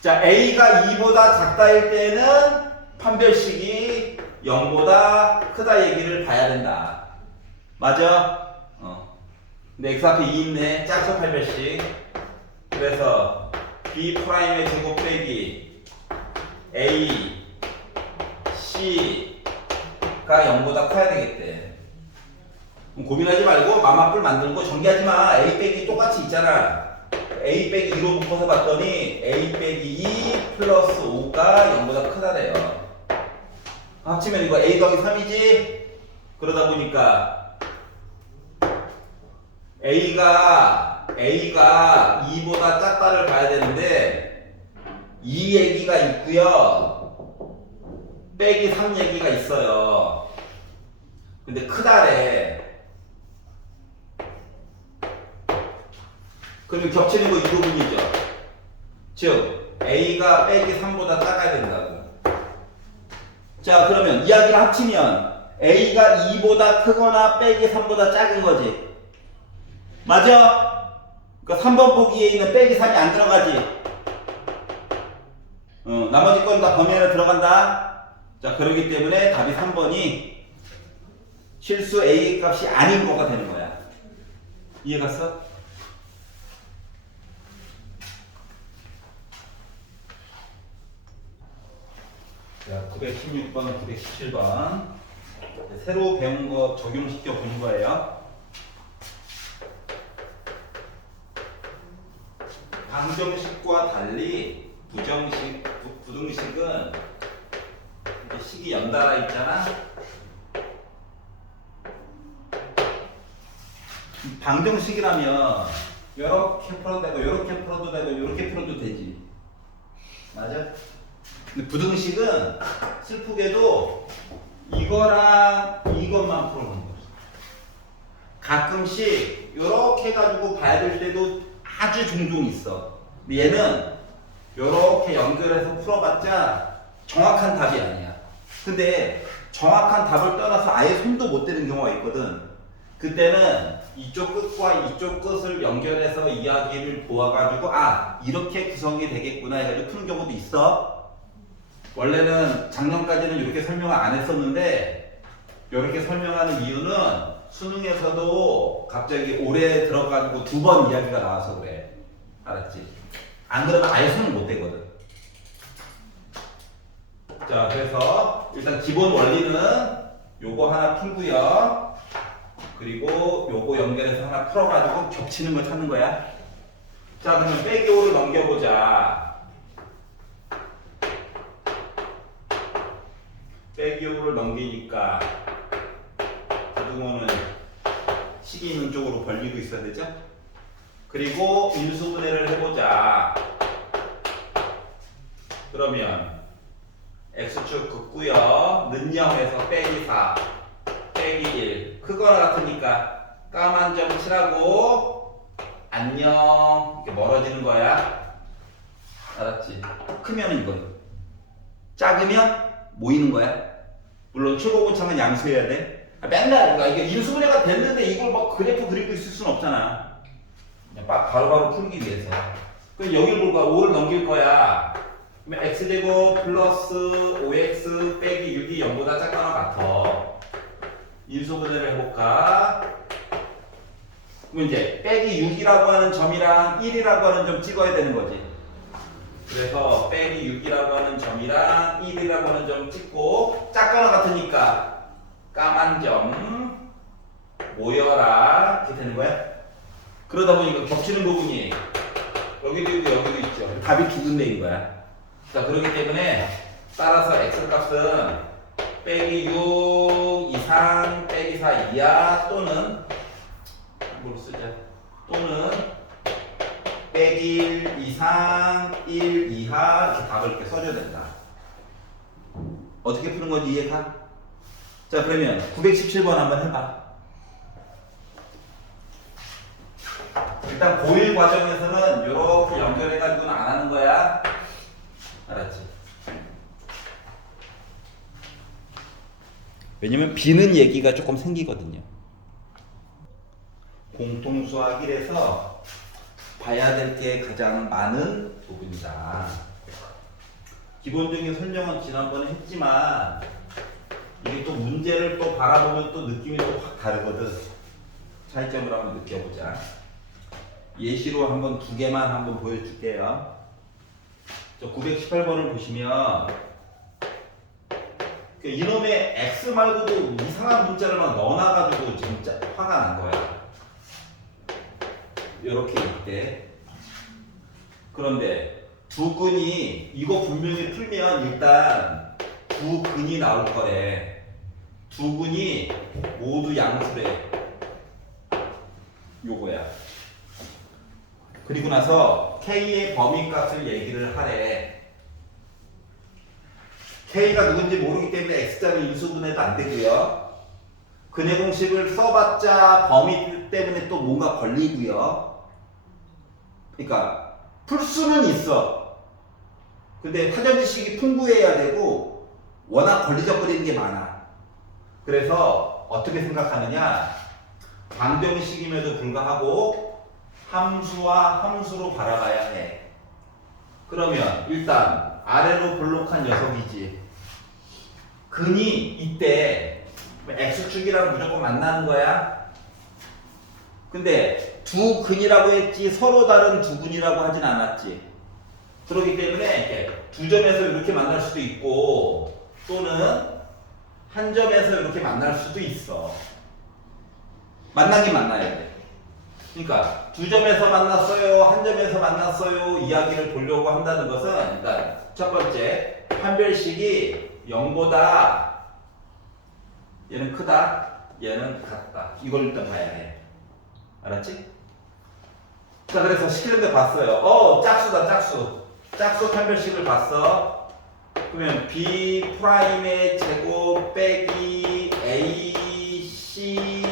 자, A가 2보다 작다일 때는 판별식이 0보다 크다 얘기를 봐야 된다. 맞아? 근데 X 앞에 2 있네. 짝수 판별식. 그래서 B'의 제곱 빼기 A, C가 0보다 커야 되겠대. 고민하지 말고 마마뿔 만들고 정리하지 마. A 빼기 똑같이 있잖아. A 빼기 2로 묶어서 봤더니 A 빼기 2 플러스 5가 0보다 크다래요. 합치면 이거 A 더하기 3이지? 그러다 보니까 A가 2보다 작다를 봐야 되는데 2 얘기가 있고요. 빼기 3 얘기가 있어요. 근데 크다래. 그러면 겹치는 거 이 부분이죠. 즉 A가 빼기 3보다 작아야 된다고. 자, 그러면 이야기를 합치면 A가 2보다 크거나 빼기 3보다 작은 거지. 맞아? 그러니까 3번 보기에 있는 빼기 3이 안 들어가지. 나머지 건 다 범위 안에 들어간다. 자, 그렇기 때문에 답이 3번이 실수 A 값이 아닌 거가 되는 거야. 이해 갔어? 자, 916번, 917번. 새로 배운 거 적용시켜 보는 거예요. 방정식과 달리 부등식은 식이 연달아 있잖아. 방정식이라면 이렇게 풀어도 되고 이렇게 풀어도 되고 이렇게 풀어도 되지. 맞아? 근데 부등식은 슬프게도 이거랑 이것만 풀어보는 거지. 가끔씩 이렇게 해가지고 봐야 될 때도 아주 종종 있어. 근데 얘는 이렇게 연결해서 풀어봤자 정확한 답이 아니야. 근데 정확한 답을 떠나서 아예 손도 못 대는 경우가 있거든. 그때는 이쪽 끝과 이쪽 끝을 연결해서 이야기를 보아가지고 이렇게 구성이 되겠구나 해가지고 푸는 경우도 있어. 원래는 작년까지는 이렇게 설명을 안 했었는데 이렇게 설명하는 이유는 수능에서도 갑자기 올해 들어가지고 2번 이야기가 나와서 그래. 알았지? 안 그러면 아예 수능 못 되거든. 자, 그래서 일단 기본 원리는 요거 하나 풀고요. 그리고 요거 연결해서 하나 풀어가지고 겹치는 거 찾는 거야. 자, 그러면 빼기 5를 넘겨보자. 빼기 5를 넘기니까 자동호는 식이 있는 쪽으로 벌리고 있어야 되죠? 그리고 인수분해를 해보자. 그러면 x축 긋고요. 는 0에서 빼기 4, 빼기 1. 크거나 같으니까 까만 점 칠하고 안녕. 이렇게 멀어지는 거야. 알았지? 크면 이건. 작으면 모이는 거야. 물론 최고분창은 양수해야 돼. 맨날 그러니까 이게 인수분해가 됐는데 이걸 막 그래프 그리고 있을 수는 없잖아. 그냥 바로바로 풀기 위해서. 그럼 여길 볼 거야. 5를 넘길 거야. 그러면 x제곱 플러스 5x 빼기 6이 0보다 작거나 같아. 인수분해를 해볼까? 그럼 이제 빼기 6이라고 하는 점이랑 1이라고 하는 점 찍어야 되는 거지. 그래서 빼기 6이라고 하는 점이랑 1이라고 하는 점 찍고 작거나 같으니까 까만 점 모여라 이렇게 되는 거야. 그러다 보니까 겹치는 부분이 여기도 있고 여기도 있죠. 답이 두 군데인 거야. 자, 그렇기 때문에 따라서 x 값은 빼기 6 이상 빼기 4 이하 또는 뭘 쓰자. 또는 빼기 1 이상 1 이하 이렇게 답을 이렇게 써줘야 된다. 어떻게 푸는 건지 이해가? 자, 그러면 917번 한번 해봐. 일단 고1 과정에서는 이렇게 연결해가지고는 안 하는 거야. 알았지? 왜냐면 비는 얘기가 조금 생기거든요. 공통수학 1에서 봐야 될 게 가장 많은 부분이다. 기본적인 설명은 지난번에 했지만 이게 또 문제를 또 바라보면 또 느낌이 또 확 다르거든. 차이점을 한번 느껴보자. 예시로 한번 두 개만 한번 보여줄게요. 저 918번을 보시면 이놈의 x 말고도 이상한 문자를 막 넣어놔가지고 진짜 화가 난 거야. 이렇게 있대. 그런데 두 근이 이거 분명히 풀면 일단 두 근이 나올 거래. 두 근이 모두 양수래. 요거야. 그리고 나서 K의 범위값을 얘기를 하래. K가 누군지 모르기 때문에 X자는 인수분해도 안 되고요. 근해 공식을 써봤자 범위 때문에 또 뭔가 걸리고요. 그러니까 풀 수는 있어. 근데 사전 지식이 풍부해야 되고 워낙 걸리적거리는 게 많아. 그래서 어떻게 생각하느냐? 방정식임에도 불구하고 함수와 함수로 바라봐야 해. 그러면 일단 아래로 볼록한 녀석이지. 근이 이때 x축이랑 무조건 만나는 거야. 근데 두 근이라고 했지 서로 다른 두 근이라고 하진 않았지. 그렇기 때문에 이렇게 두 점에서 이렇게 만날 수도 있고 또는 한 점에서 이렇게 만날 수도 있어. 만나긴 만나야 돼. 그러니까 두 점에서 만났어요, 한 점에서 만났어요 이야기를 보려고 한다는 것은 일단 첫 번째 판별식이 0보다 얘는 크다, 얘는 같다. 이걸 일단 봐야 해. 알았지? 자, 그래서 시키는데 봤어요. 짝수다, 짝수. 짝수 판별식을 봤어. 그러면 B 프라임의 제곱 빼기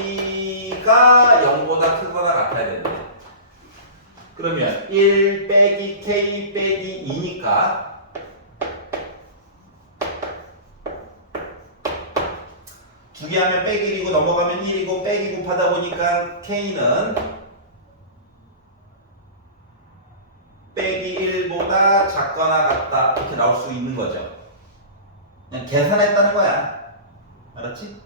AC가 0보다 크거나 같아야 된다. 그러면 1 빼기 K 빼기 2니까 두 개 하면 빼기 1이고 넘어가면 1이고 빼기 곱하다 보니까 K는 빼기 1보다 작거나 같다 이렇게 나올 수 있는 거죠. 그냥 계산했다는 거야. 알았지?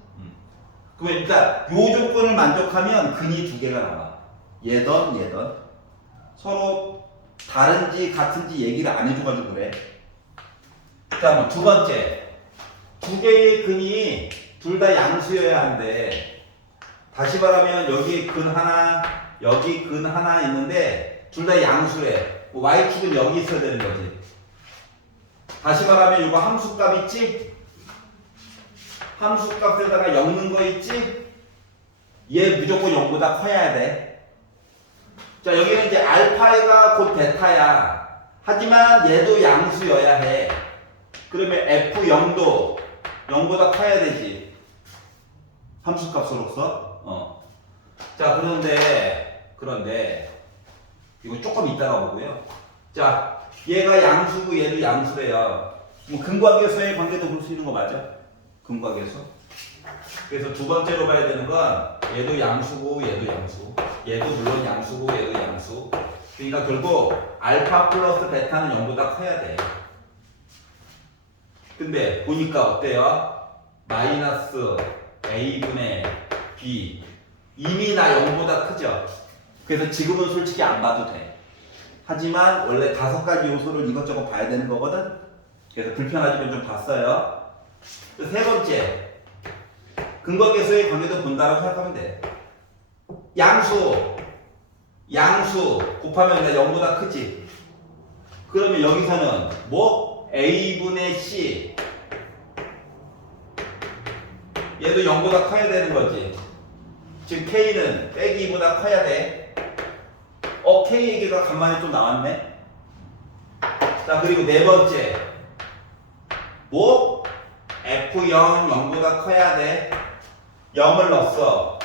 그러면 일단 요 조건을 만족하면 근이 두 개가 나와. 얘던 서로 다른지 같은지 얘기를 안 해줘가지고 그래. 자, 두 번째. 두 개의 근이 둘 다 양수여야 하는데, 다시 말하면 여기 근 하나, 여기 근 하나 있는데 둘 다 양수래. y축은 여기 있어야 되는 거지. 다시 말하면 이거 함수값 있지? 함수값에다가 엮는 거 있지? 얘 무조건 0보다 커야 돼. 자, 여기는 이제 알파가 곧 베타야. 하지만 얘도 양수여야 해. 그러면 F0도 0보다 커야 되지. 함수값으로서. 자, 그런데 이거 조금 이따가 보고요. 자, 얘가 양수고 얘도 양수래요. 뭐 근과계수의 관계도 볼 수 있는 거 맞아? 근과계수. 그래서 두 번째로 봐야 되는 건 얘도 양수고 얘도 양수. 얘도 물론 양수고 얘도 양수. 그러니까 결국 알파 플러스 베타는 0보다 커야 돼. 근데 보니까 어때요? 마이너스 a분의 b 이미 나 0보다 크죠? 그래서 지금은 솔직히 안 봐도 돼. 하지만 원래 5가지 요소를 이것저것 봐야 되는 거거든? 그래서 불편하지만 좀 봤어요. 세 번째, 근거계수의 관계도 본다라고 생각하면 돼. 양수 곱하면 나 0보다 크지? 그러면 여기서는 뭐? a분의 c 얘도 0보다 커야 되는 거지. 지금 k는 빼기 2보다 커야 돼. k 얘기가 간만에 또 나왔네. 자, 그리고 네 번째 뭐? f0 0보다 커야 돼. 0을 넣었어.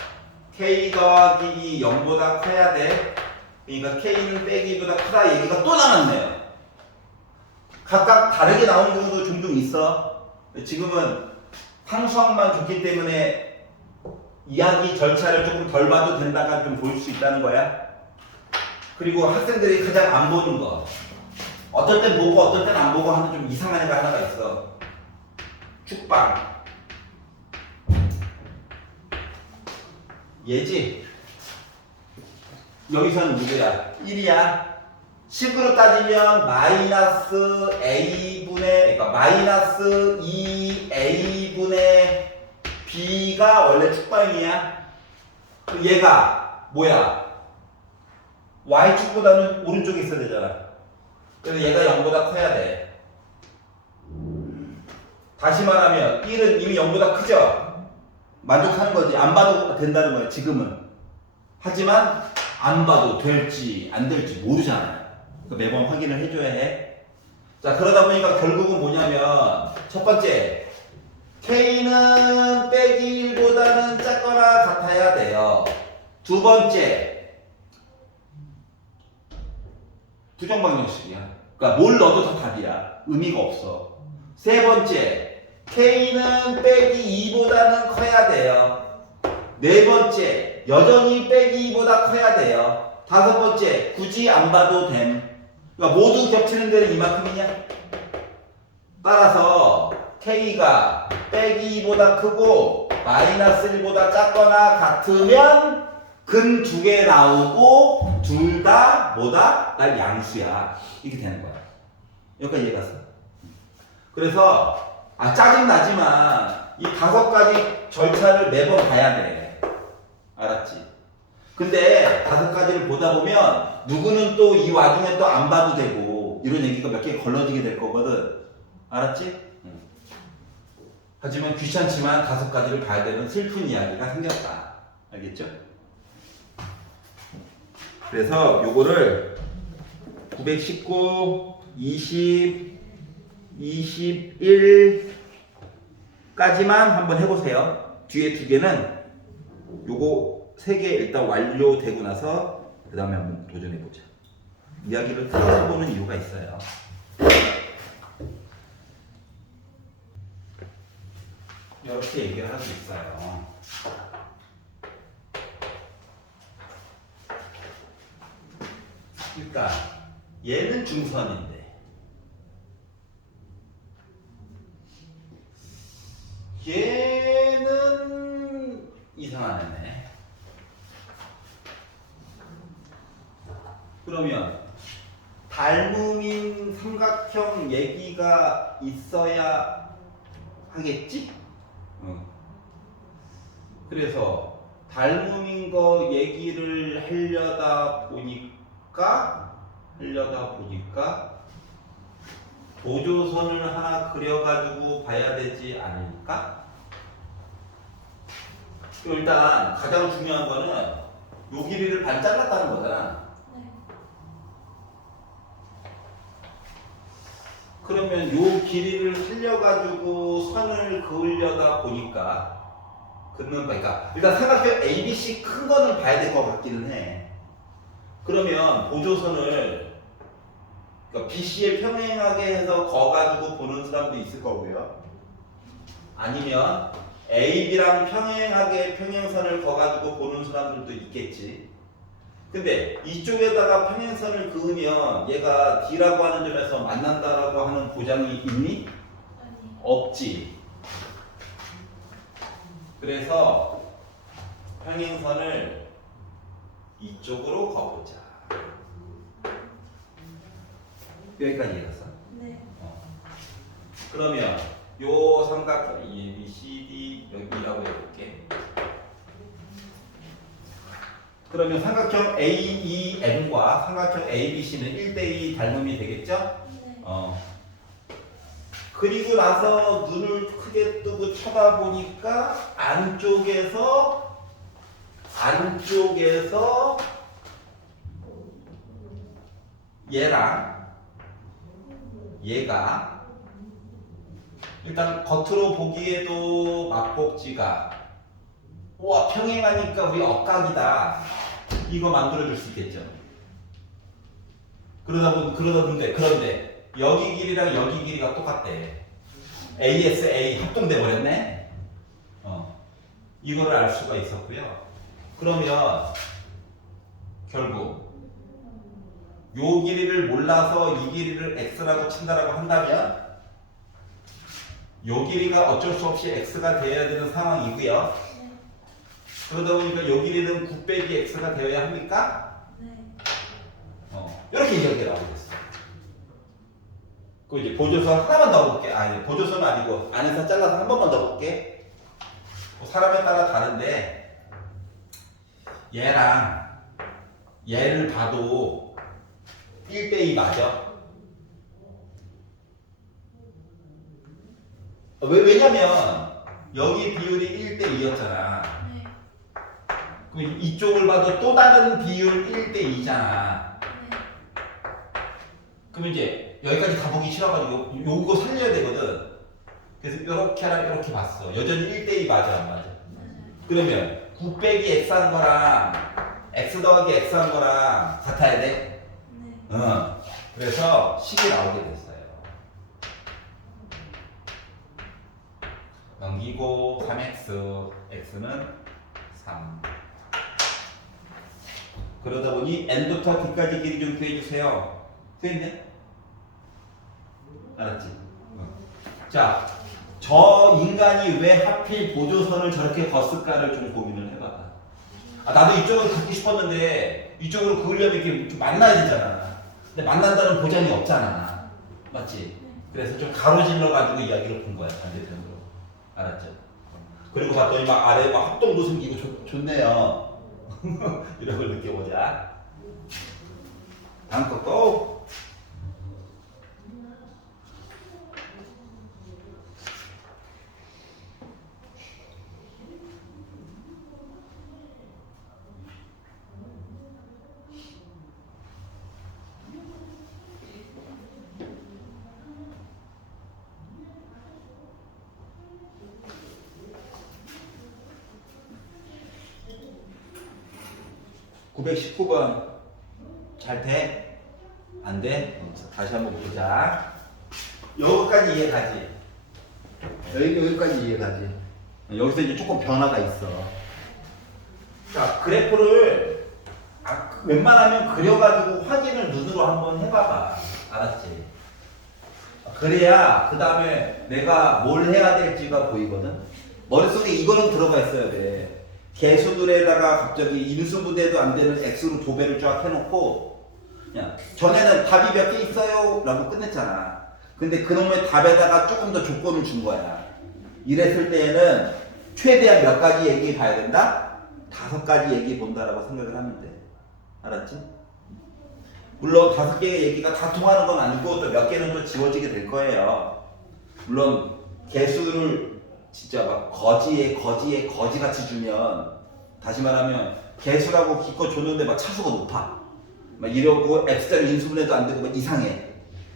k 더하기 0보다 커야 돼. 그러니까 k는 빼기 2보다 크다 얘기가 또 나왔네요. 각각 다르게 나오는 경우도 종종 있어. 지금은 상수항만 줬기 때문에 이야기 절차를 조금 덜 봐도 된다가 좀 볼 수 있다는 거야. 그리고 학생들이 가장 안 보는 거. 어떨 땐 보고 어떨 땐 안 보고 하는 좀 이상한 애가 하나가 있어. 축방. 얘지? 여기서는 누구야? 1이야. 식으로 따지면 마이너스 a분의 그러니까 마이너스 2a분의 b가 원래 축방이야. 얘가 뭐야? y축보다는 오른쪽에 있어야 되잖아. 그래서 얘가 0보다 커야 돼. 다시 말하면 1은 이미 0보다 크죠? 만족하는 거지. 안 봐도 된다는 거야 지금은. 하지만 안 봐도 될지 안 될지 모르잖아요. 매번 확인을 해줘야 해. 자, 그러다 보니까 결국은 뭐냐면 첫 번째 K는 빼기 1보다는 작거나 같아야 돼요. 두 번째 부정방정식이야. 그러니까 뭘 넣어도 다 답이야. 의미가 없어. 세 번째 K는 빼기 2보다는 커야 돼요. 네 번째 여전히 빼기 2보다 커야 돼요. 다섯 번째 굳이 안 봐도 됨. 그러니까 모두 겹치는 데는 이만큼이냐? 따라서 K가 빼기 2보다 크고 마이너스 1보다 작거나 같으면 근 두 개 나오고 둘 다 뭐다? 날 양수야. 이렇게 되는 거야. 여기까지 이해갔어? 그래서 짜증나지만 이 5가지 절차를 매번 봐야 돼. 알았지? 근데 5가지를 보다 보면 누구는 또 이 와중에 또 안 봐도 되고 이런 얘기가 몇 개 걸러지게 될 거거든. 알았지? 하지만 귀찮지만 5가지를 봐야 되는 슬픈 이야기가 생겼다. 알겠죠? 그래서 요거를 919, 20, 21까지만 한번 해보세요. 뒤에 2개는 요거 3개 일단 완료되고 나서 그 다음에 한번 도전해보자. 이야기를 틀어서 보는 이유가 있어요. 이렇게 얘기를 할 수 있어요. 그러니까 얘는 중선인데 얘는 계산 안 했네. 그러면 닮음인 삼각형 얘기가 있어야 하겠지? 그래서 닮음인 거 얘기를 하려다 보니까 도조선을 하나 그려가지고 봐야 되지 않을까? 일단 가장 중요한 거는 요 길이를 반 잘랐다는 거잖아. 네. 그러면 요 길이를 살려가지고 선을 그으려다 보니까 그러니까 일단 삼각형 ABC 큰 거는 봐야 될 것 같기는 해. 그러면 보조선을 그러니까 BC에 평행하게 해서 거가지고 보는 사람도 있을 거고요. 아니면 AB랑 평행하게 평행선을 거가지고 보는 사람들도 있겠지. 근데 이쪽에다가 평행선을 그으면 얘가 D라고 하는 점에서 만난다라고 하는 보장이 있니? 아니. 없지. 그래서 평행선을 이쪽으로 거보자. 여기까지 이해갔어? 네. 그러면 요 삼각형 A, B, C, D 여기라고 해볼게. 그러면 삼각형 AEM과 삼각형 ABC는 1대2 닮음이 되겠죠? 네. 그리고 나서 눈을 크게 뜨고 쳐다보니까 안쪽에서 얘가 일단 겉으로 보기에도 막복지가 우와 평행하니까 우리 억각이다 이거 만들어줄 수 있겠죠. 그런데 여기 길이랑 여기 길이가 똑같대. ASA 합동돼 버렸네. 이거를 알 수가 있었고요. 그러면 결국 요 길이를 몰라서 이 길이를 x라고 친다라고 한다면 요 길이가 어쩔 수 없이 x가 되어야 되는 상황이고요. 네. 그러다 보니까 요 길이는 9 빼기 x가 되어야 합니까? 네. 이렇게 이야기가 나오겠어. 그 이제 보조선 하나만 더 볼게. 아니 보조선은 아니고 안에서 잘라서 한 번만 더 볼게. 사람에 따라 다른데 얘랑 얘를 봐도 1대2 맞아. 왜냐면 여기 비율이 1대2였잖아. 네. 그럼 이쪽을 봐도 또 다른 비율 1대2잖아. 네. 그럼 이제 여기까지 가보기 싫어가지고 요거 살려야 되거든. 그래서 이렇게랑 이렇게 봤어. 여전히 1대2 맞아 안 맞아? 맞아요. 그러면 9 빼기 x 한 거랑 x 더하기 x 한 거랑 같아야 돼? 네. 그래서 식이 나오게 됐어요. 넘기고 3x, x는 3. 그러다 보니 n부터 d까지 길이 좀 구해주세요. 구했냐? 알았지? 자, 저 인간이 왜 하필 보조선을 저렇게 걷을까를 좀 고민을 해봐봐. 나도 이쪽으로 걷고 싶었는데 이쪽으로 그으려면 이렇게 좀 만나야 되잖아. 근데 만난다는 보장이 없잖아. 맞지? 그래서 좀 가로질러 가지고 이야기를 본 거야. 반대편으로. 알았죠? 그리고 봤더니 막 아래에 막 합동도 생기고 좋네요. 이런 걸 느껴보자. 다음 거 또. (919번) 잘 돼? 안 돼? 다시 한번 보자. 여기까지 이해가지? 여기까지 이해가지? 여기서 이제 조금 변화가 있어. 자, 그래프를 웬만하면 그려가지고 확인을 눈으로 한번 해봐봐. 알았지? 그래야 그 다음에 내가 뭘 해야 될지가 보이거든? 머릿속에 이거는 들어가 있어야 돼. 개수들에다가 갑자기 인수분해도 안 되는 x로 도배를 쫙 해놓고 그냥 전에는 답이 몇 개 있어요 라고 끝냈잖아. 근데 그놈의 답에다가 조금 더 조건을 준 거야. 이랬을 때에는 최대한 몇 가지 얘기 봐야 된다? 5가지 얘기 본다라고 생각을 하면 돼. 알았지? 물론 5개의 얘기가 다 통하는 건 아니고 또 몇 개는 또 지워지게 될 거예요. 물론 개수를 진짜 막 거지같이 주면, 다시 말하면 개수라고 기껏 줬는데 막 차수가 높아 막 이러고 x자를 인수분해도 안 되고 막 이상해.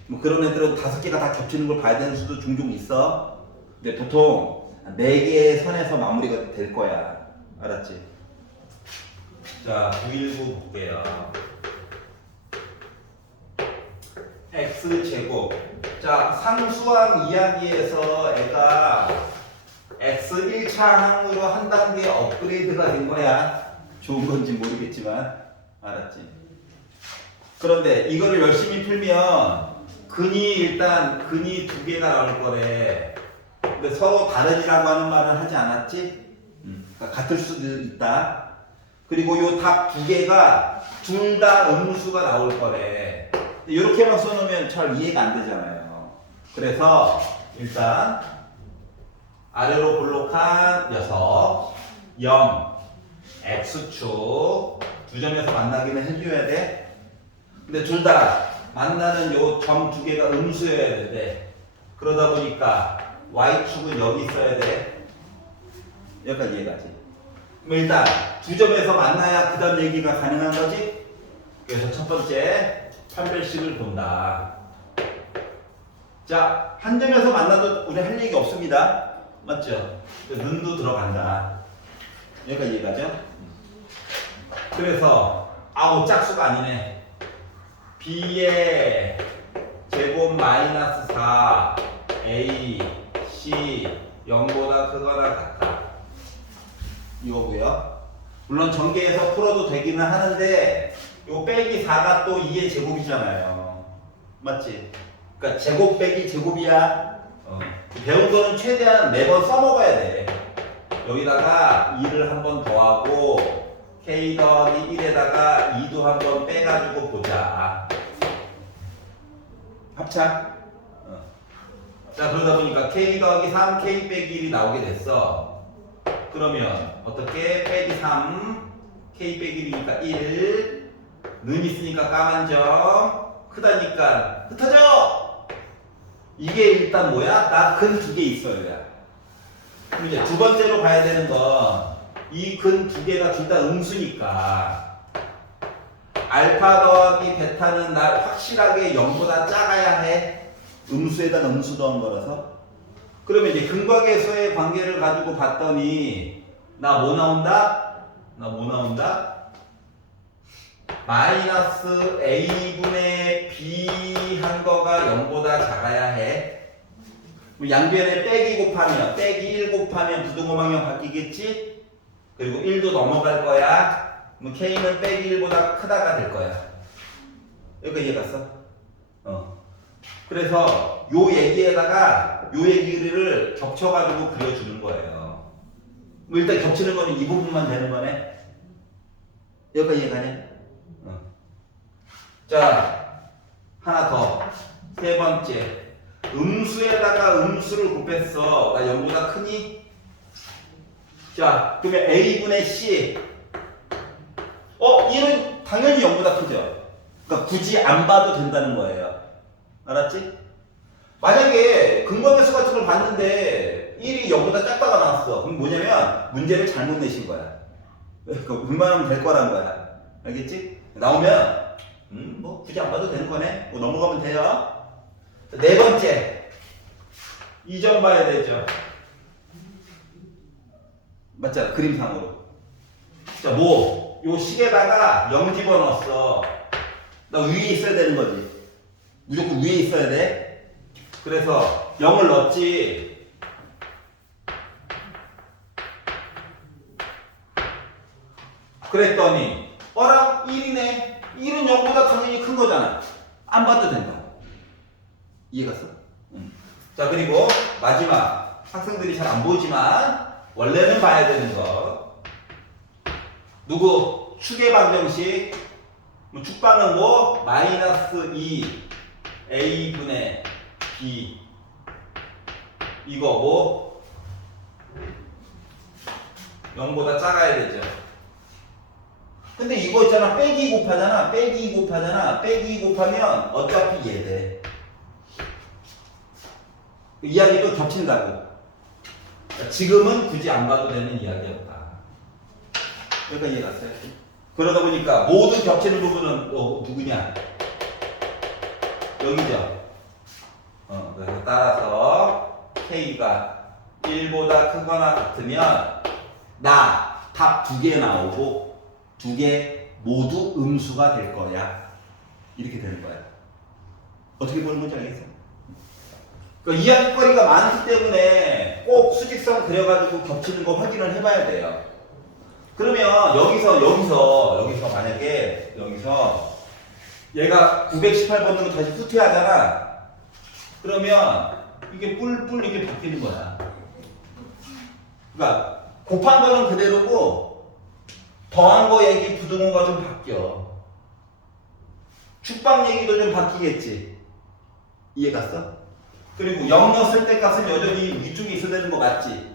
뭐 그런 애들은 5개가 다 겹치는 걸 봐야 되는 수도 종종 있어. 근데 보통 4개의 선에서 마무리가 될 거야. 알았지? 자, 919 볼게요. x제곱. 자, 상수항 이야기에서 애가 x 1차 항으로 한 단계 업그레이드가 된 거야. 좋은 건지 모르겠지만. 알았지? 그런데 이거를 열심히 풀면 근이 2개가 나올 거래. 근데 서로 다르지라고 하는 말은 하지 않았지? 그러니까 같을 수도 있다. 그리고 요 답 2개가 둘 다 음수가 나올 거래. 이렇게만 써놓으면 잘 이해가 안 되잖아요. 그래서 일단 아래로 볼록한 녀석 0, x축 두 점에서 만나기는 해줘야 돼. 근데 둘 다 만나는 요 점 2개가 음수여야 돼. 그러다 보니까 y축은 여기 있어야 돼. 여기까지 이해가지? 그럼 일단 두 점에서 만나야 그 다음 얘기가 가능한 거지? 그래서 첫 번째 판별식을 본다. 자, 한 점에서 만나도 우리 할 얘기 없습니다. 맞죠? 눈도 들어간다. 여기까지 이해가죠? 그래서 아우 짝수가 아니네. b의 제곱 마이너스 4 a c 0보다 크거나 같다. 이거고요. 물론 전개해서 풀어도 되기는 하는데 요 빼기 4가 또 2의 제곱이잖아요. 맞지? 그러니까 제곱 빼기 제곱이야. 배운 거는 최대한 매번 써먹어야 돼. 여기다가 2를 한 번 더하고 k 더하기 1에다가 2도 한 번 빼가지고 보자. 합차. 자, 그러다 보니까 k 더하기 3, k 빼기 1이 나오게 됐어. 그러면 어떻게? 빼기 3, k 빼기 1이니까 1, 는 있으니까 까만 점, 크다니까 흩어져! 이게 일단 뭐야? 나 근 2개 있어야. 그럼 이제 두 번째로 봐야 되는 건 이 근 2개가 둘 다 음수니까 알파 더하기 베타는 날 확실하게 0보다 작아야 해. 음수에다가 음수 더한 거라서. 그러면 이제 근과계수의 관계를 가지고 봤더니 나 뭐 나온다? 마이너스 a분의 b 한 거가 0보다 작아야 해. 양변에 빼기 곱하면 빼기 1 곱하면 부등호방향 바뀌겠지? 그리고 1도 넘어갈 거야. 그럼 k는 빼기 1보다 크다가 될 거야. 여기 이해 갔어? 그래서 요 얘기에다가 요 얘기를 겹쳐가지고 그려주는 거예요. 뭐 일단 겹치는 거는 이 부분만 되는 거네. 여기가 이해가냐? 자, 하나 더. 세 번째. 음수에다가 음수를 곱했어. 나 0보다 크니? 자, 그러면 a분의 c. 1은 당연히 0보다 크죠. 그러니까 굳이 안 봐도 된다는 거예요. 알았지? 만약에 근거계수 같은 걸 봤는데 1이 0보다 작다가 나왔어. 그럼 뭐냐면 문제를 잘못 내신 거야. 그러니까 웬만하면 될 거란 거야. 알겠지? 나오면 뭐 굳이 안 봐도 되는 거네. 뭐 넘어가면 돼요. 자, 네 번째. 이 점 봐야 되죠. 맞잖아. 그림상으로. 자, 요 식에다가 0 집어넣었어. 나 위에 있어야 되는 거지. 무조건 위에 있어야 돼. 그래서 0을 넣었지. 그랬더니 어라? 1이네. 1은 0보다 당연히 큰 거잖아. 안 봐도 된다. 이해갔어? 자, 그리고 마지막. 학생들이 잘 안 보지만 원래는 봐야 되는 거. 누구? 축의 방정식. 뭐 축방은 뭐? 마이너스 2 a분의 b. 이거 뭐? 0보다 작아야 되죠. 근데 이거 있잖아. 빼기 곱하잖아. 빼기 곱하잖아. 빼기 곱하면 어차피 얘 돼. 이야기도 겹친다고. 지금은 굳이 안 봐도 되는 이야기였다. 그러니까 이해갔어요? 그러다 보니까 모두 겹치는 부분은 누구냐? 여기죠. 그래서 따라서 K가 1보다 크거나 같으면 답 2개 나오고 2개 모두 음수가 될 거야. 이렇게 되는 거야. 어떻게 보는 건지 알겠어? 그 이야기거리가 많기 때문에 꼭 수직선 그려가지고 겹치는 거 확인을 해봐야 돼요. 그러면 여기서 만약에 여기서 얘가 918 번으로 다시 후퇴하잖아. 그러면 이게 뿔뿔 이게 바뀌는 거야. 그러니까 곱한 거는 그대로고 더한 거 얘기 부등호가 좀 바뀌어. 축방 얘기도 좀 바뀌겠지. 이해 갔어? 그리고 0 넣었을 때 값은 여전히 위쪽에 있어야 되는 거 맞지?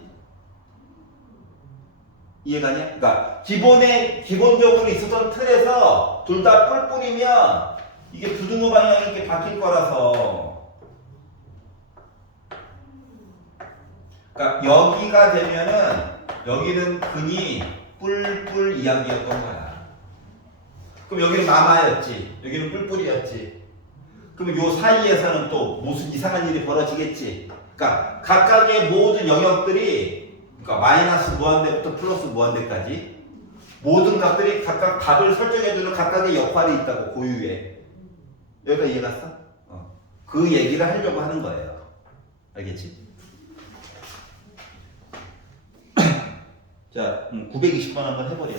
이해가냐? 그러니까 기본적으로 있었던 틀에서 둘 다 뿔뿔이면 이게 부등호 방향이 이렇게 바뀔 거라서. 그러니까 여기가 되면은 여기는 근이 뿔뿔 이야기였던 거야. 그럼 여기는 마마였지. 여기는 뿔뿔이었지. 그럼 요 사이에서는 또 무슨 이상한 일이 벌어지겠지. 그러니까 각각의 모든 영역들이 그러니까 마이너스 무한대부터 플러스 무한대까지 모든 값들이 각각 답을 설정해주는 각각의 역할이 있다고 고유에. 여기가 이해 갔어? 그 얘기를 하려고 하는 거예요. 알겠지? 자, 920번 한번 해버려.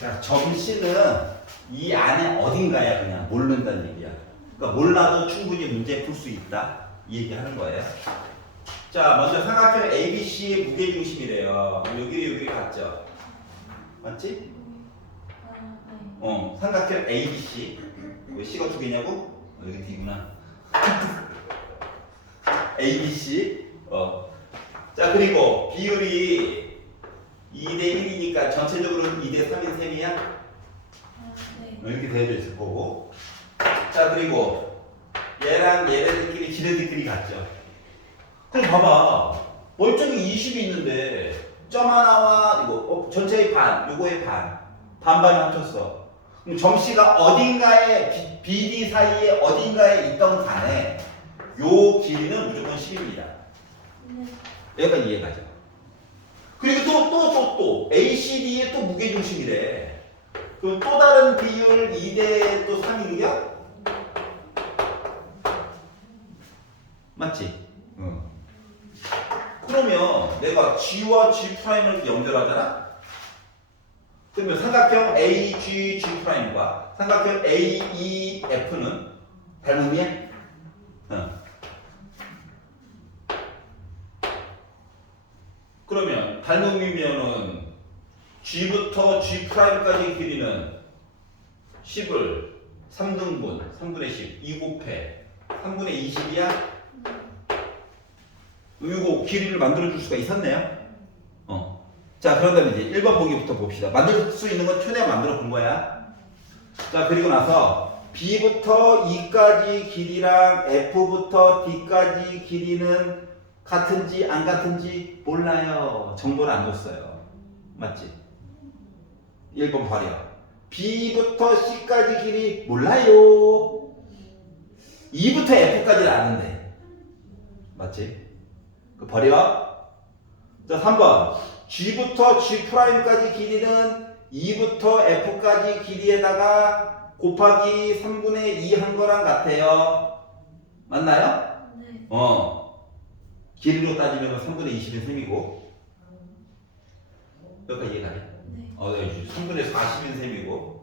자, 점씨는 이 안에 어딘가야 그냥 모른다는 얘기야. 그러니까 몰라도 충분히 문제 풀 수 있다. 이 얘기 하는 거예요. 자, 먼저 삼각형 ABC의 무게중심이래요. 여기 같죠? 맞지? 삼각형 ABC. 왜 C가 두 개냐고? 여기 D구나. ABC. 자, 그리고 비율이 2대 1이니까 전체적으로 2대 3인 셈이야? 네. 이렇게 되어져 있을 거고. 자, 그리고 얘랑 얘네들끼리 지네들끼리 같죠? 그럼 봐봐. 멀쩡히 20이 있는데 점 하나와 이거 전체의 반, 요거의 반반 합쳤어. 그럼 점씨가 어딘가에 BD 사이에 어딘가에 있던 간에 요 길이는 무조건 10입니다. 네. 여기까지 이해가죠? 그리고 또 ACD의 또 무게중심이래. 그럼 또 다른 비율 2대 또 3인겨? 맞지? 응. 그러면 내가 G와 G'을 연결하잖아? 그러면 삼각형 AG, G'과 삼각형 AEF는 닮음이야? 그러면 닮음이면은 G부터 G'까지 길이는 10을 3등분, 3분의 10, 2 곱해 3분의 20이야? 이거 길이를 만들어줄 수가 있었네요? 자, 그런 다음에 이제 1번 보기부터 봅시다. 만들 수 있는 건 최대한 만들어 본 거야. 자, 그리고 나서 B부터 E까지 길이랑 F부터 D까지 길이는 같은지 안 같은지 몰라요. 정보를 안 줬어요. 맞지? 1번 버려. B부터 C까지 길이 몰라요. E부터 F까지는 아는데. 맞지? 그 버려. 자, 3번. G부터 G'까지 길이는 E부터 F까지 길이에다가 곱하기 3분의 2 한 거랑 같아요. 맞나요? 네. 길이로 따지면 3분의 20인 셈이고. 여기까지 이해가네? 네. 3분의 40인 셈이고.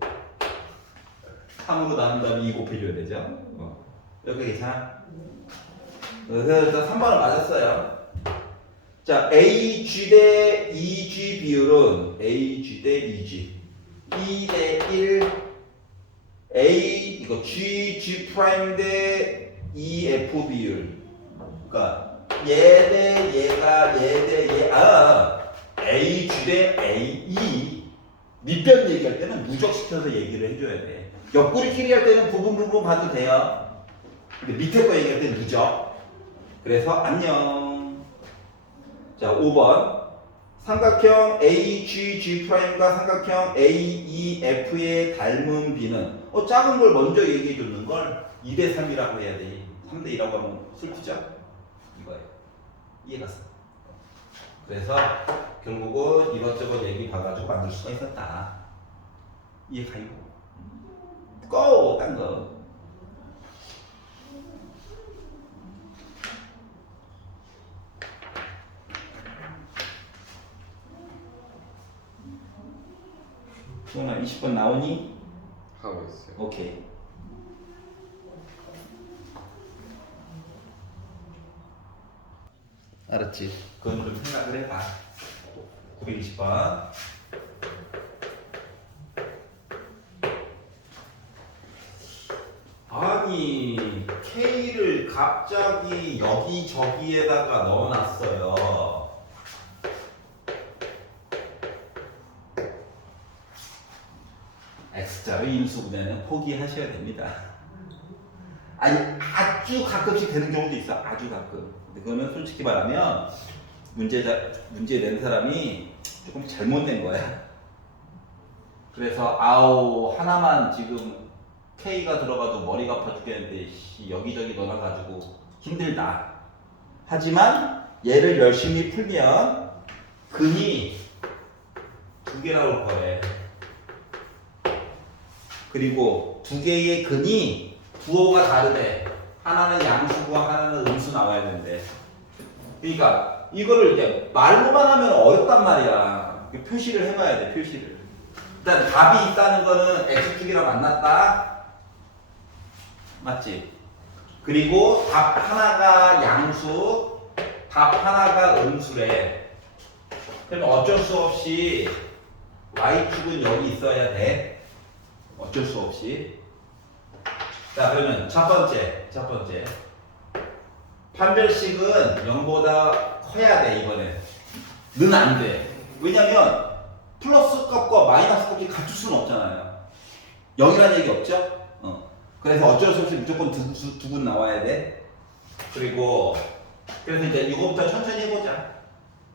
3으로 나눈 다음에 2 곱해줘야 되죠? 여기 괜찮아? 그래서 일단 3번을 맞았어요. 자, AG 대 EG 비율은 AG 대 EG 2 대 1 A 이거 G 프라임 대 EF 비율. 그러니까 얘 대 얘가 얘 대 얘. AG 대 AE. 밑변 얘기할 때는 누적시켜서 얘기를 해줘야 돼. 옆구리끼리 할 때는 부분 봐도 돼요. 근데 밑에 거 얘기할 때는 누적. 그래서 안녕. 자, 5번. 삼각형 AGG'과 삼각형 AEF의 닮은 비는 작은 걸 먼저 얘기해 줬는 걸 2대 3이라고 해야 돼. 3대 2라고 하면 슬프죠? 이거예요. 이해갔어? 그래서 결국은 이것저것 얘기 봐가지고 만들 수가 있었다. 이해가요? 고! 딴 거. 수원아 20번 나오니? 하고 있어요. 오케이. 알았지? 그건 좀 생각을 해봐. 920번. 아니, K를 갑자기 여기저기에다가 넣어놨어요. X자로 인수분해는 포기하셔야 됩니다. 아니, 아주 가끔씩 되는 경우도 있어. 아주 가끔. 근데 그거는 솔직히 말하면 문제 낸 사람이 조금 잘못된 거야. 그래서 하나만 지금 K가 들어가도 머리가 아파 죽겠는데 여기저기 넣어놔가지고 힘들다. 하지만 얘를 열심히 풀면 근이 2개 나올 거래. 그리고 2개의 근이 부호가 다르대. 하나는 양수고 하나는 음수 나와야 된대. 그러니까 이거를 이제 말로만 하면 어렵단 말이야. 표시를 해봐야 돼. 표시를. 일단 답이 있다는 거는 x축이랑 만났다. 맞지? 그리고 답 하나가 양수, 답 하나가 음수래. 그러면 어쩔 수 없이 y축은 여기 있어야 돼. 어쩔 수 없이. 자, 그러면 첫 번째. 판별식은 0보다 커야 돼, 이번에. 는 안 돼. 왜냐면 플러스 값과 마이너스 값이 같을 수는 없잖아요. 0이라는 얘기 없죠? 그래서 어쩔 수 없이 무조건 두 분 나와야 돼. 그리고 그래서 이제 이거부터 천천히 해보자.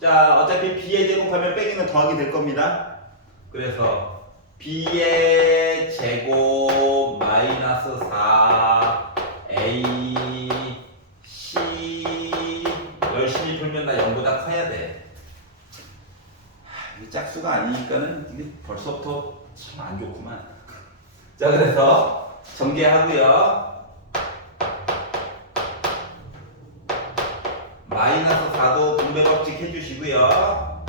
자, 어차피 b의 제곱하면 빼기는 더하기 될 겁니다. 그래서 b의 제곱 마이너스 4 a c 열심히 풀면 나 0보다 커야 돼. 이 짝수가 아니니까는 이게 벌써부터 참 안 좋구만. 자, 그래서 전개하고요. 마이너스 4도 분배법칙 해주시고요.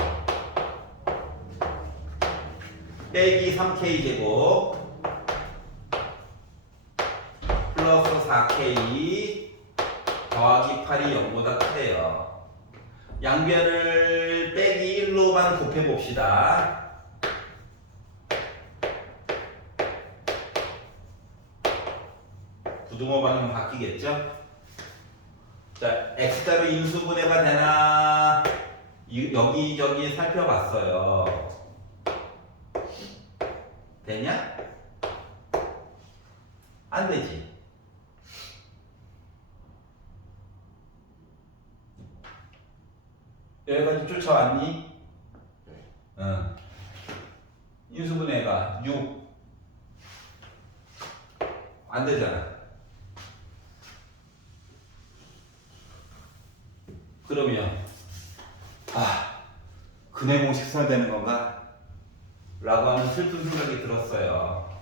빼기 3k 제곱 플러스 4k 더하기 8이 0보다 크대요. 양변을 빼기 1로만 곱해봅시다. 부등호 방향 바뀌겠죠? 자, x자로 인수분해가 되나? 여기저기 살펴봤어요. 되냐? 안 되지. 여기까지 쫓아왔니? 응. 인수분해가 6. 안 되잖아. 그러면 근해 공식 써야 되는 건가? 라고 하는 슬픈 생각이 들었어요.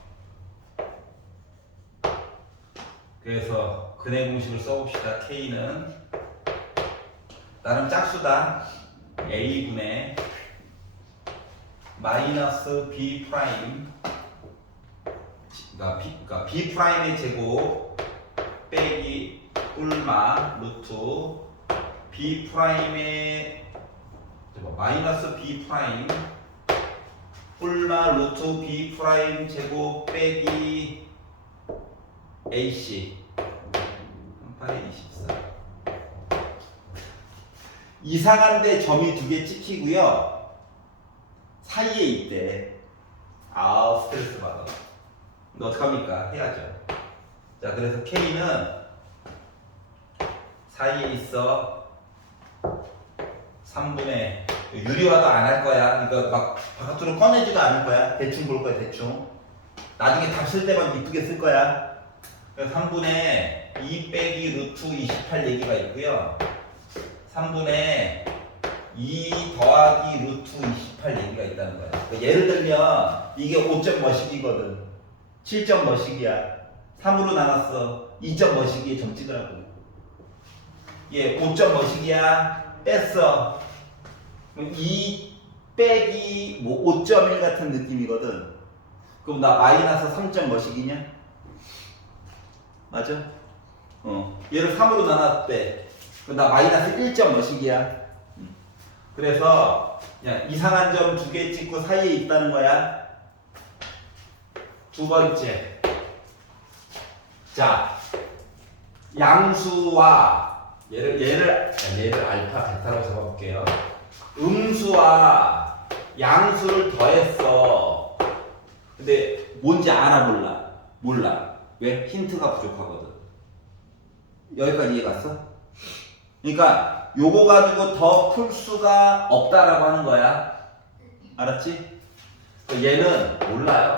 그래서 근해 공식을 써봅시다. K는 나름 짝수다. A분의 마이너스 B 프라임, 그러니까 B 프라임의 제곱 빼기 꿀마 루트 B 프라임의 마이너스 B 프라임 꿀마 루트 B 프라임 제곱 빼기 AC 38에 24 이상한데 점이 두 개 찍히고요 사이에 있대. 아 스트레스 받아. 근데 어떡합니까? 해야죠. 자 그래서 K는 사이에 있어 3분의 유리화도 안 할 거야. 그러니까 막 바깥으로 꺼내지도 않을 거야. 대충 볼 거야 대충. 나중에 답 쓸 때만 이쁘게 쓸 거야. 그래서 3분의 2 빼기 루트 28 얘기가 있고요 3분의 2 더하기 루트 28 얘기가 있다는 거야. 그러니까 예를 들면 이게 5점 머식이거든. 7점 머식이야. 3으로 나눴어. 2점 머식이에 점 찍으라고. 얘 5점 머식이야. 뺐어. 2 빼기 뭐 5.1 같은 느낌이거든. 그럼 나 마이너스 3점 머식이냐? 맞아? 얘를 3으로 나눴대. 그럼 나 마이너스 1점 머식이야. 그래서 그냥 이상한 점 두 개 찍고 사이에 있다는 거야. 두 번째. 자, 양수와 얘를 알파 베타라고 잡아볼게요. 음수와 양수를 더했어. 근데 뭔지 알아 몰라? 몰라. 왜? 힌트가 부족하거든. 여기까지 이해 갔어? 그러니까 요거 가지고 더 풀 수가 없다라고 하는 거야. 알았지? 얘는 몰라요.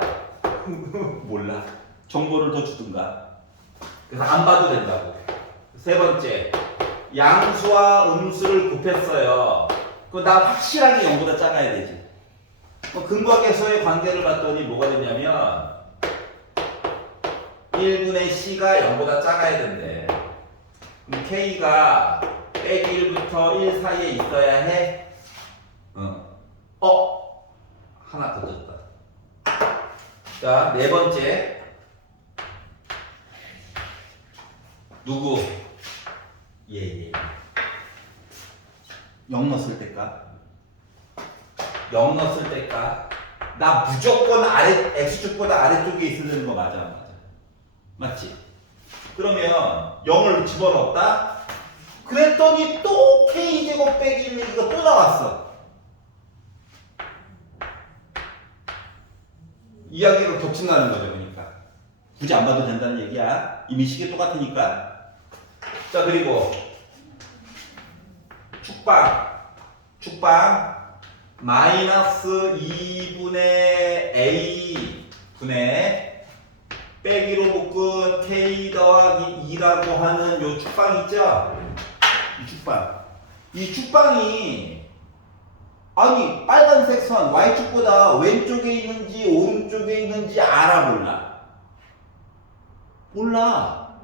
몰라. 정보를 더 주든가. 그래서 안 봐도 된다고. 세 번째. 양수와 음수를 곱했어요. 그거 나 확실하게 0보다 작아야 되지. 근과계수의 관계를 봤더니 뭐가 되냐면 1분의 C가 0보다 작아야 된대. 그럼 K가 빼기 1부터 1 사이에 있어야 해. 하나 더 줬다. 자, 네 번째. 누구? 얘. 0 넣었을 때까? 0 넣었을 때까? 나 무조건 X축보다 아래쪽에 있어야 되는 거 맞아, 안 맞아? 맞지? 그러면 0을 집어넣었다? 그랬더니 또 K제곱 빼기 1 이거 또 나왔어. 이야기가 겹친다는 거죠, 그러니까. 굳이 안 봐도 된다는 얘기야. 이미 식이 똑같으니까. 자, 그리고 축방 마이너스 2분의 A 분의 빼기로 묶은 K 더하기 2라고 하는 요 축방 있죠? 이 축방이 아니 빨간색 선 Y축보다 왼쪽에 있는지 오른쪽에 있는지 알아 몰라? 몰라.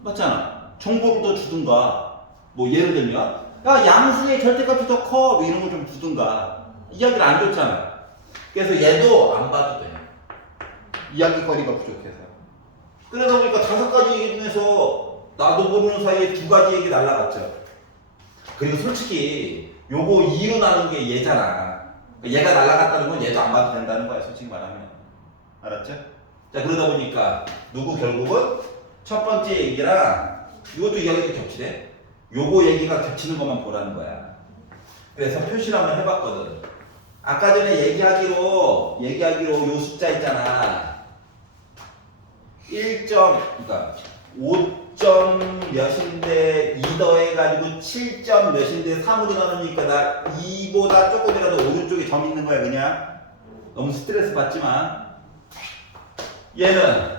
맞잖아. 정보를 더 주든가. 뭐 예를 들면 야 양수의 절대값이 더 커. 뭐 이런 걸 좀 주든가. 이야기를 안 줬잖아. 그래서 얘도 안 봐도 돼. 이야기거리가 부족해서. 그러다 보니까 5가지 얘기 중에서 나도 모르는 사이에 2가지 얘기 날라갔죠. 그리고 솔직히 요거 2로 나눈 게 얘잖아. 얘가 날라갔다는 건 얘도 안 봐도 된다는 거야, 솔직히 말하면. 알았죠? 자, 그러다 보니까 누구 결국은 첫 번째 얘기랑 이것도 이야기가 겹치네. 요거 얘기가 겹치는 것만 보라는 거야. 그래서 표시를 한번 해봤거든. 아까 전에 얘기하기로 요 숫자 있잖아. 그러니까 5점 몇인데 2 더해가지고 7점 몇인데 3으로 나누니까 나 2보다 조금이라도 오른쪽에 점 있는 거야 그냥. 너무 스트레스 받지 마. 얘는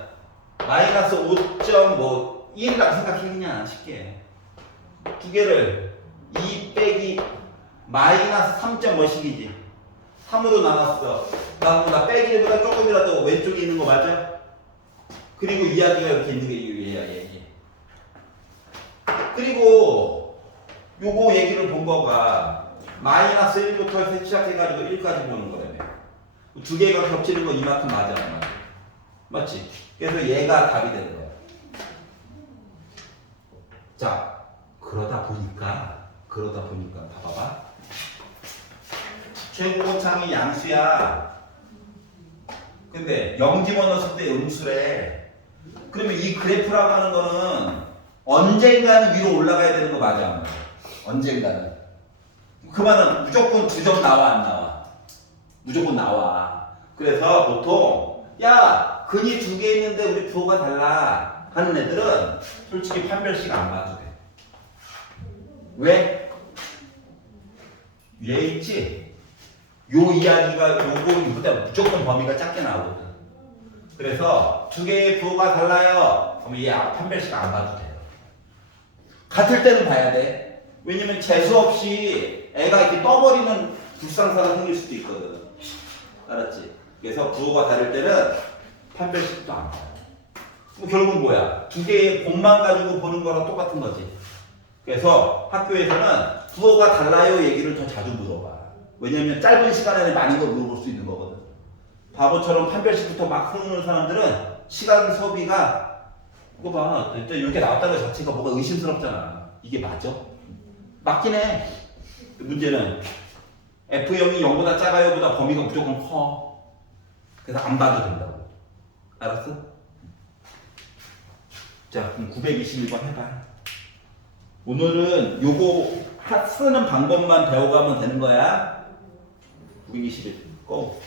마이너스 5.1이라고 생각해 그냥 쉽게. 두 개를 2 빼기 마이너스 3점 몇이지 3으로 나눴어. 나 빼기 1보다 조금이라도 왼쪽에 있는 거 맞아? 그리고 이야기가 이렇게 있는 게 얘. 그리고 요거 얘기를 본 거가 마이너스 1부터 시작해가지고 1까지 보는 거라며. 두 개가 겹치는 건 이만큼 맞아 안 맞아? 맞지? 그래서 얘가 답이 되는 거야. 그러다 보니까 봐봐. 최고차항이 양수야. 근데 0 집어넣었을 때 음수래. 그러면 이 그래프라고 하는 거는 언젠가는 위로 올라가야 되는 거 맞아? 안 맞아? 언젠가는. 그 말은 무조건 2점 나와 안 나와? 무조건 나와. 그래서 보통 야 근이 2개 있는데 우리 부호가 달라 하는 애들은 솔직히 판별식 안 봐도 돼. 왜? 위에 있지? 요 이야기가 요거보다 무조건 범위가 작게 나오거든. 그래서 2개의 부호가 달라요. 그럼 얘 판별식 안 봐도 돼요. 같을 때는 봐야 돼. 왜냐면 재수 없이 애가 이렇게 떠버리는 불상사가 생길 수도 있거든. 알았지? 그래서 부호가 다를 때는 판별식도 안 봐요. 그럼 결국은 뭐야? 2개의 곱만 가지고 보는 거랑 똑같은 거지. 그래서 학교에서는 부호가 달라요 얘기를 더 자주 물어봐. 왜냐면 짧은 시간 안에 많은 걸 물어볼 수 있는 거거든. 바보처럼 판별식부터 막 흐르는 사람들은 시간 소비가 이거 봐. 일단 이렇게 나왔다는 것 자체가 뭐가 의심스럽잖아. 이게 맞아? 맞긴 해. 문제는 F0이 0보다 작아요 보다 범위가 무조건 커. 그래서 안 봐도 된다고. 알았어? 자, 그럼 921번 해봐. 오늘은 요거 쓰는 방법만 배워가면 되는 거야. 921 고.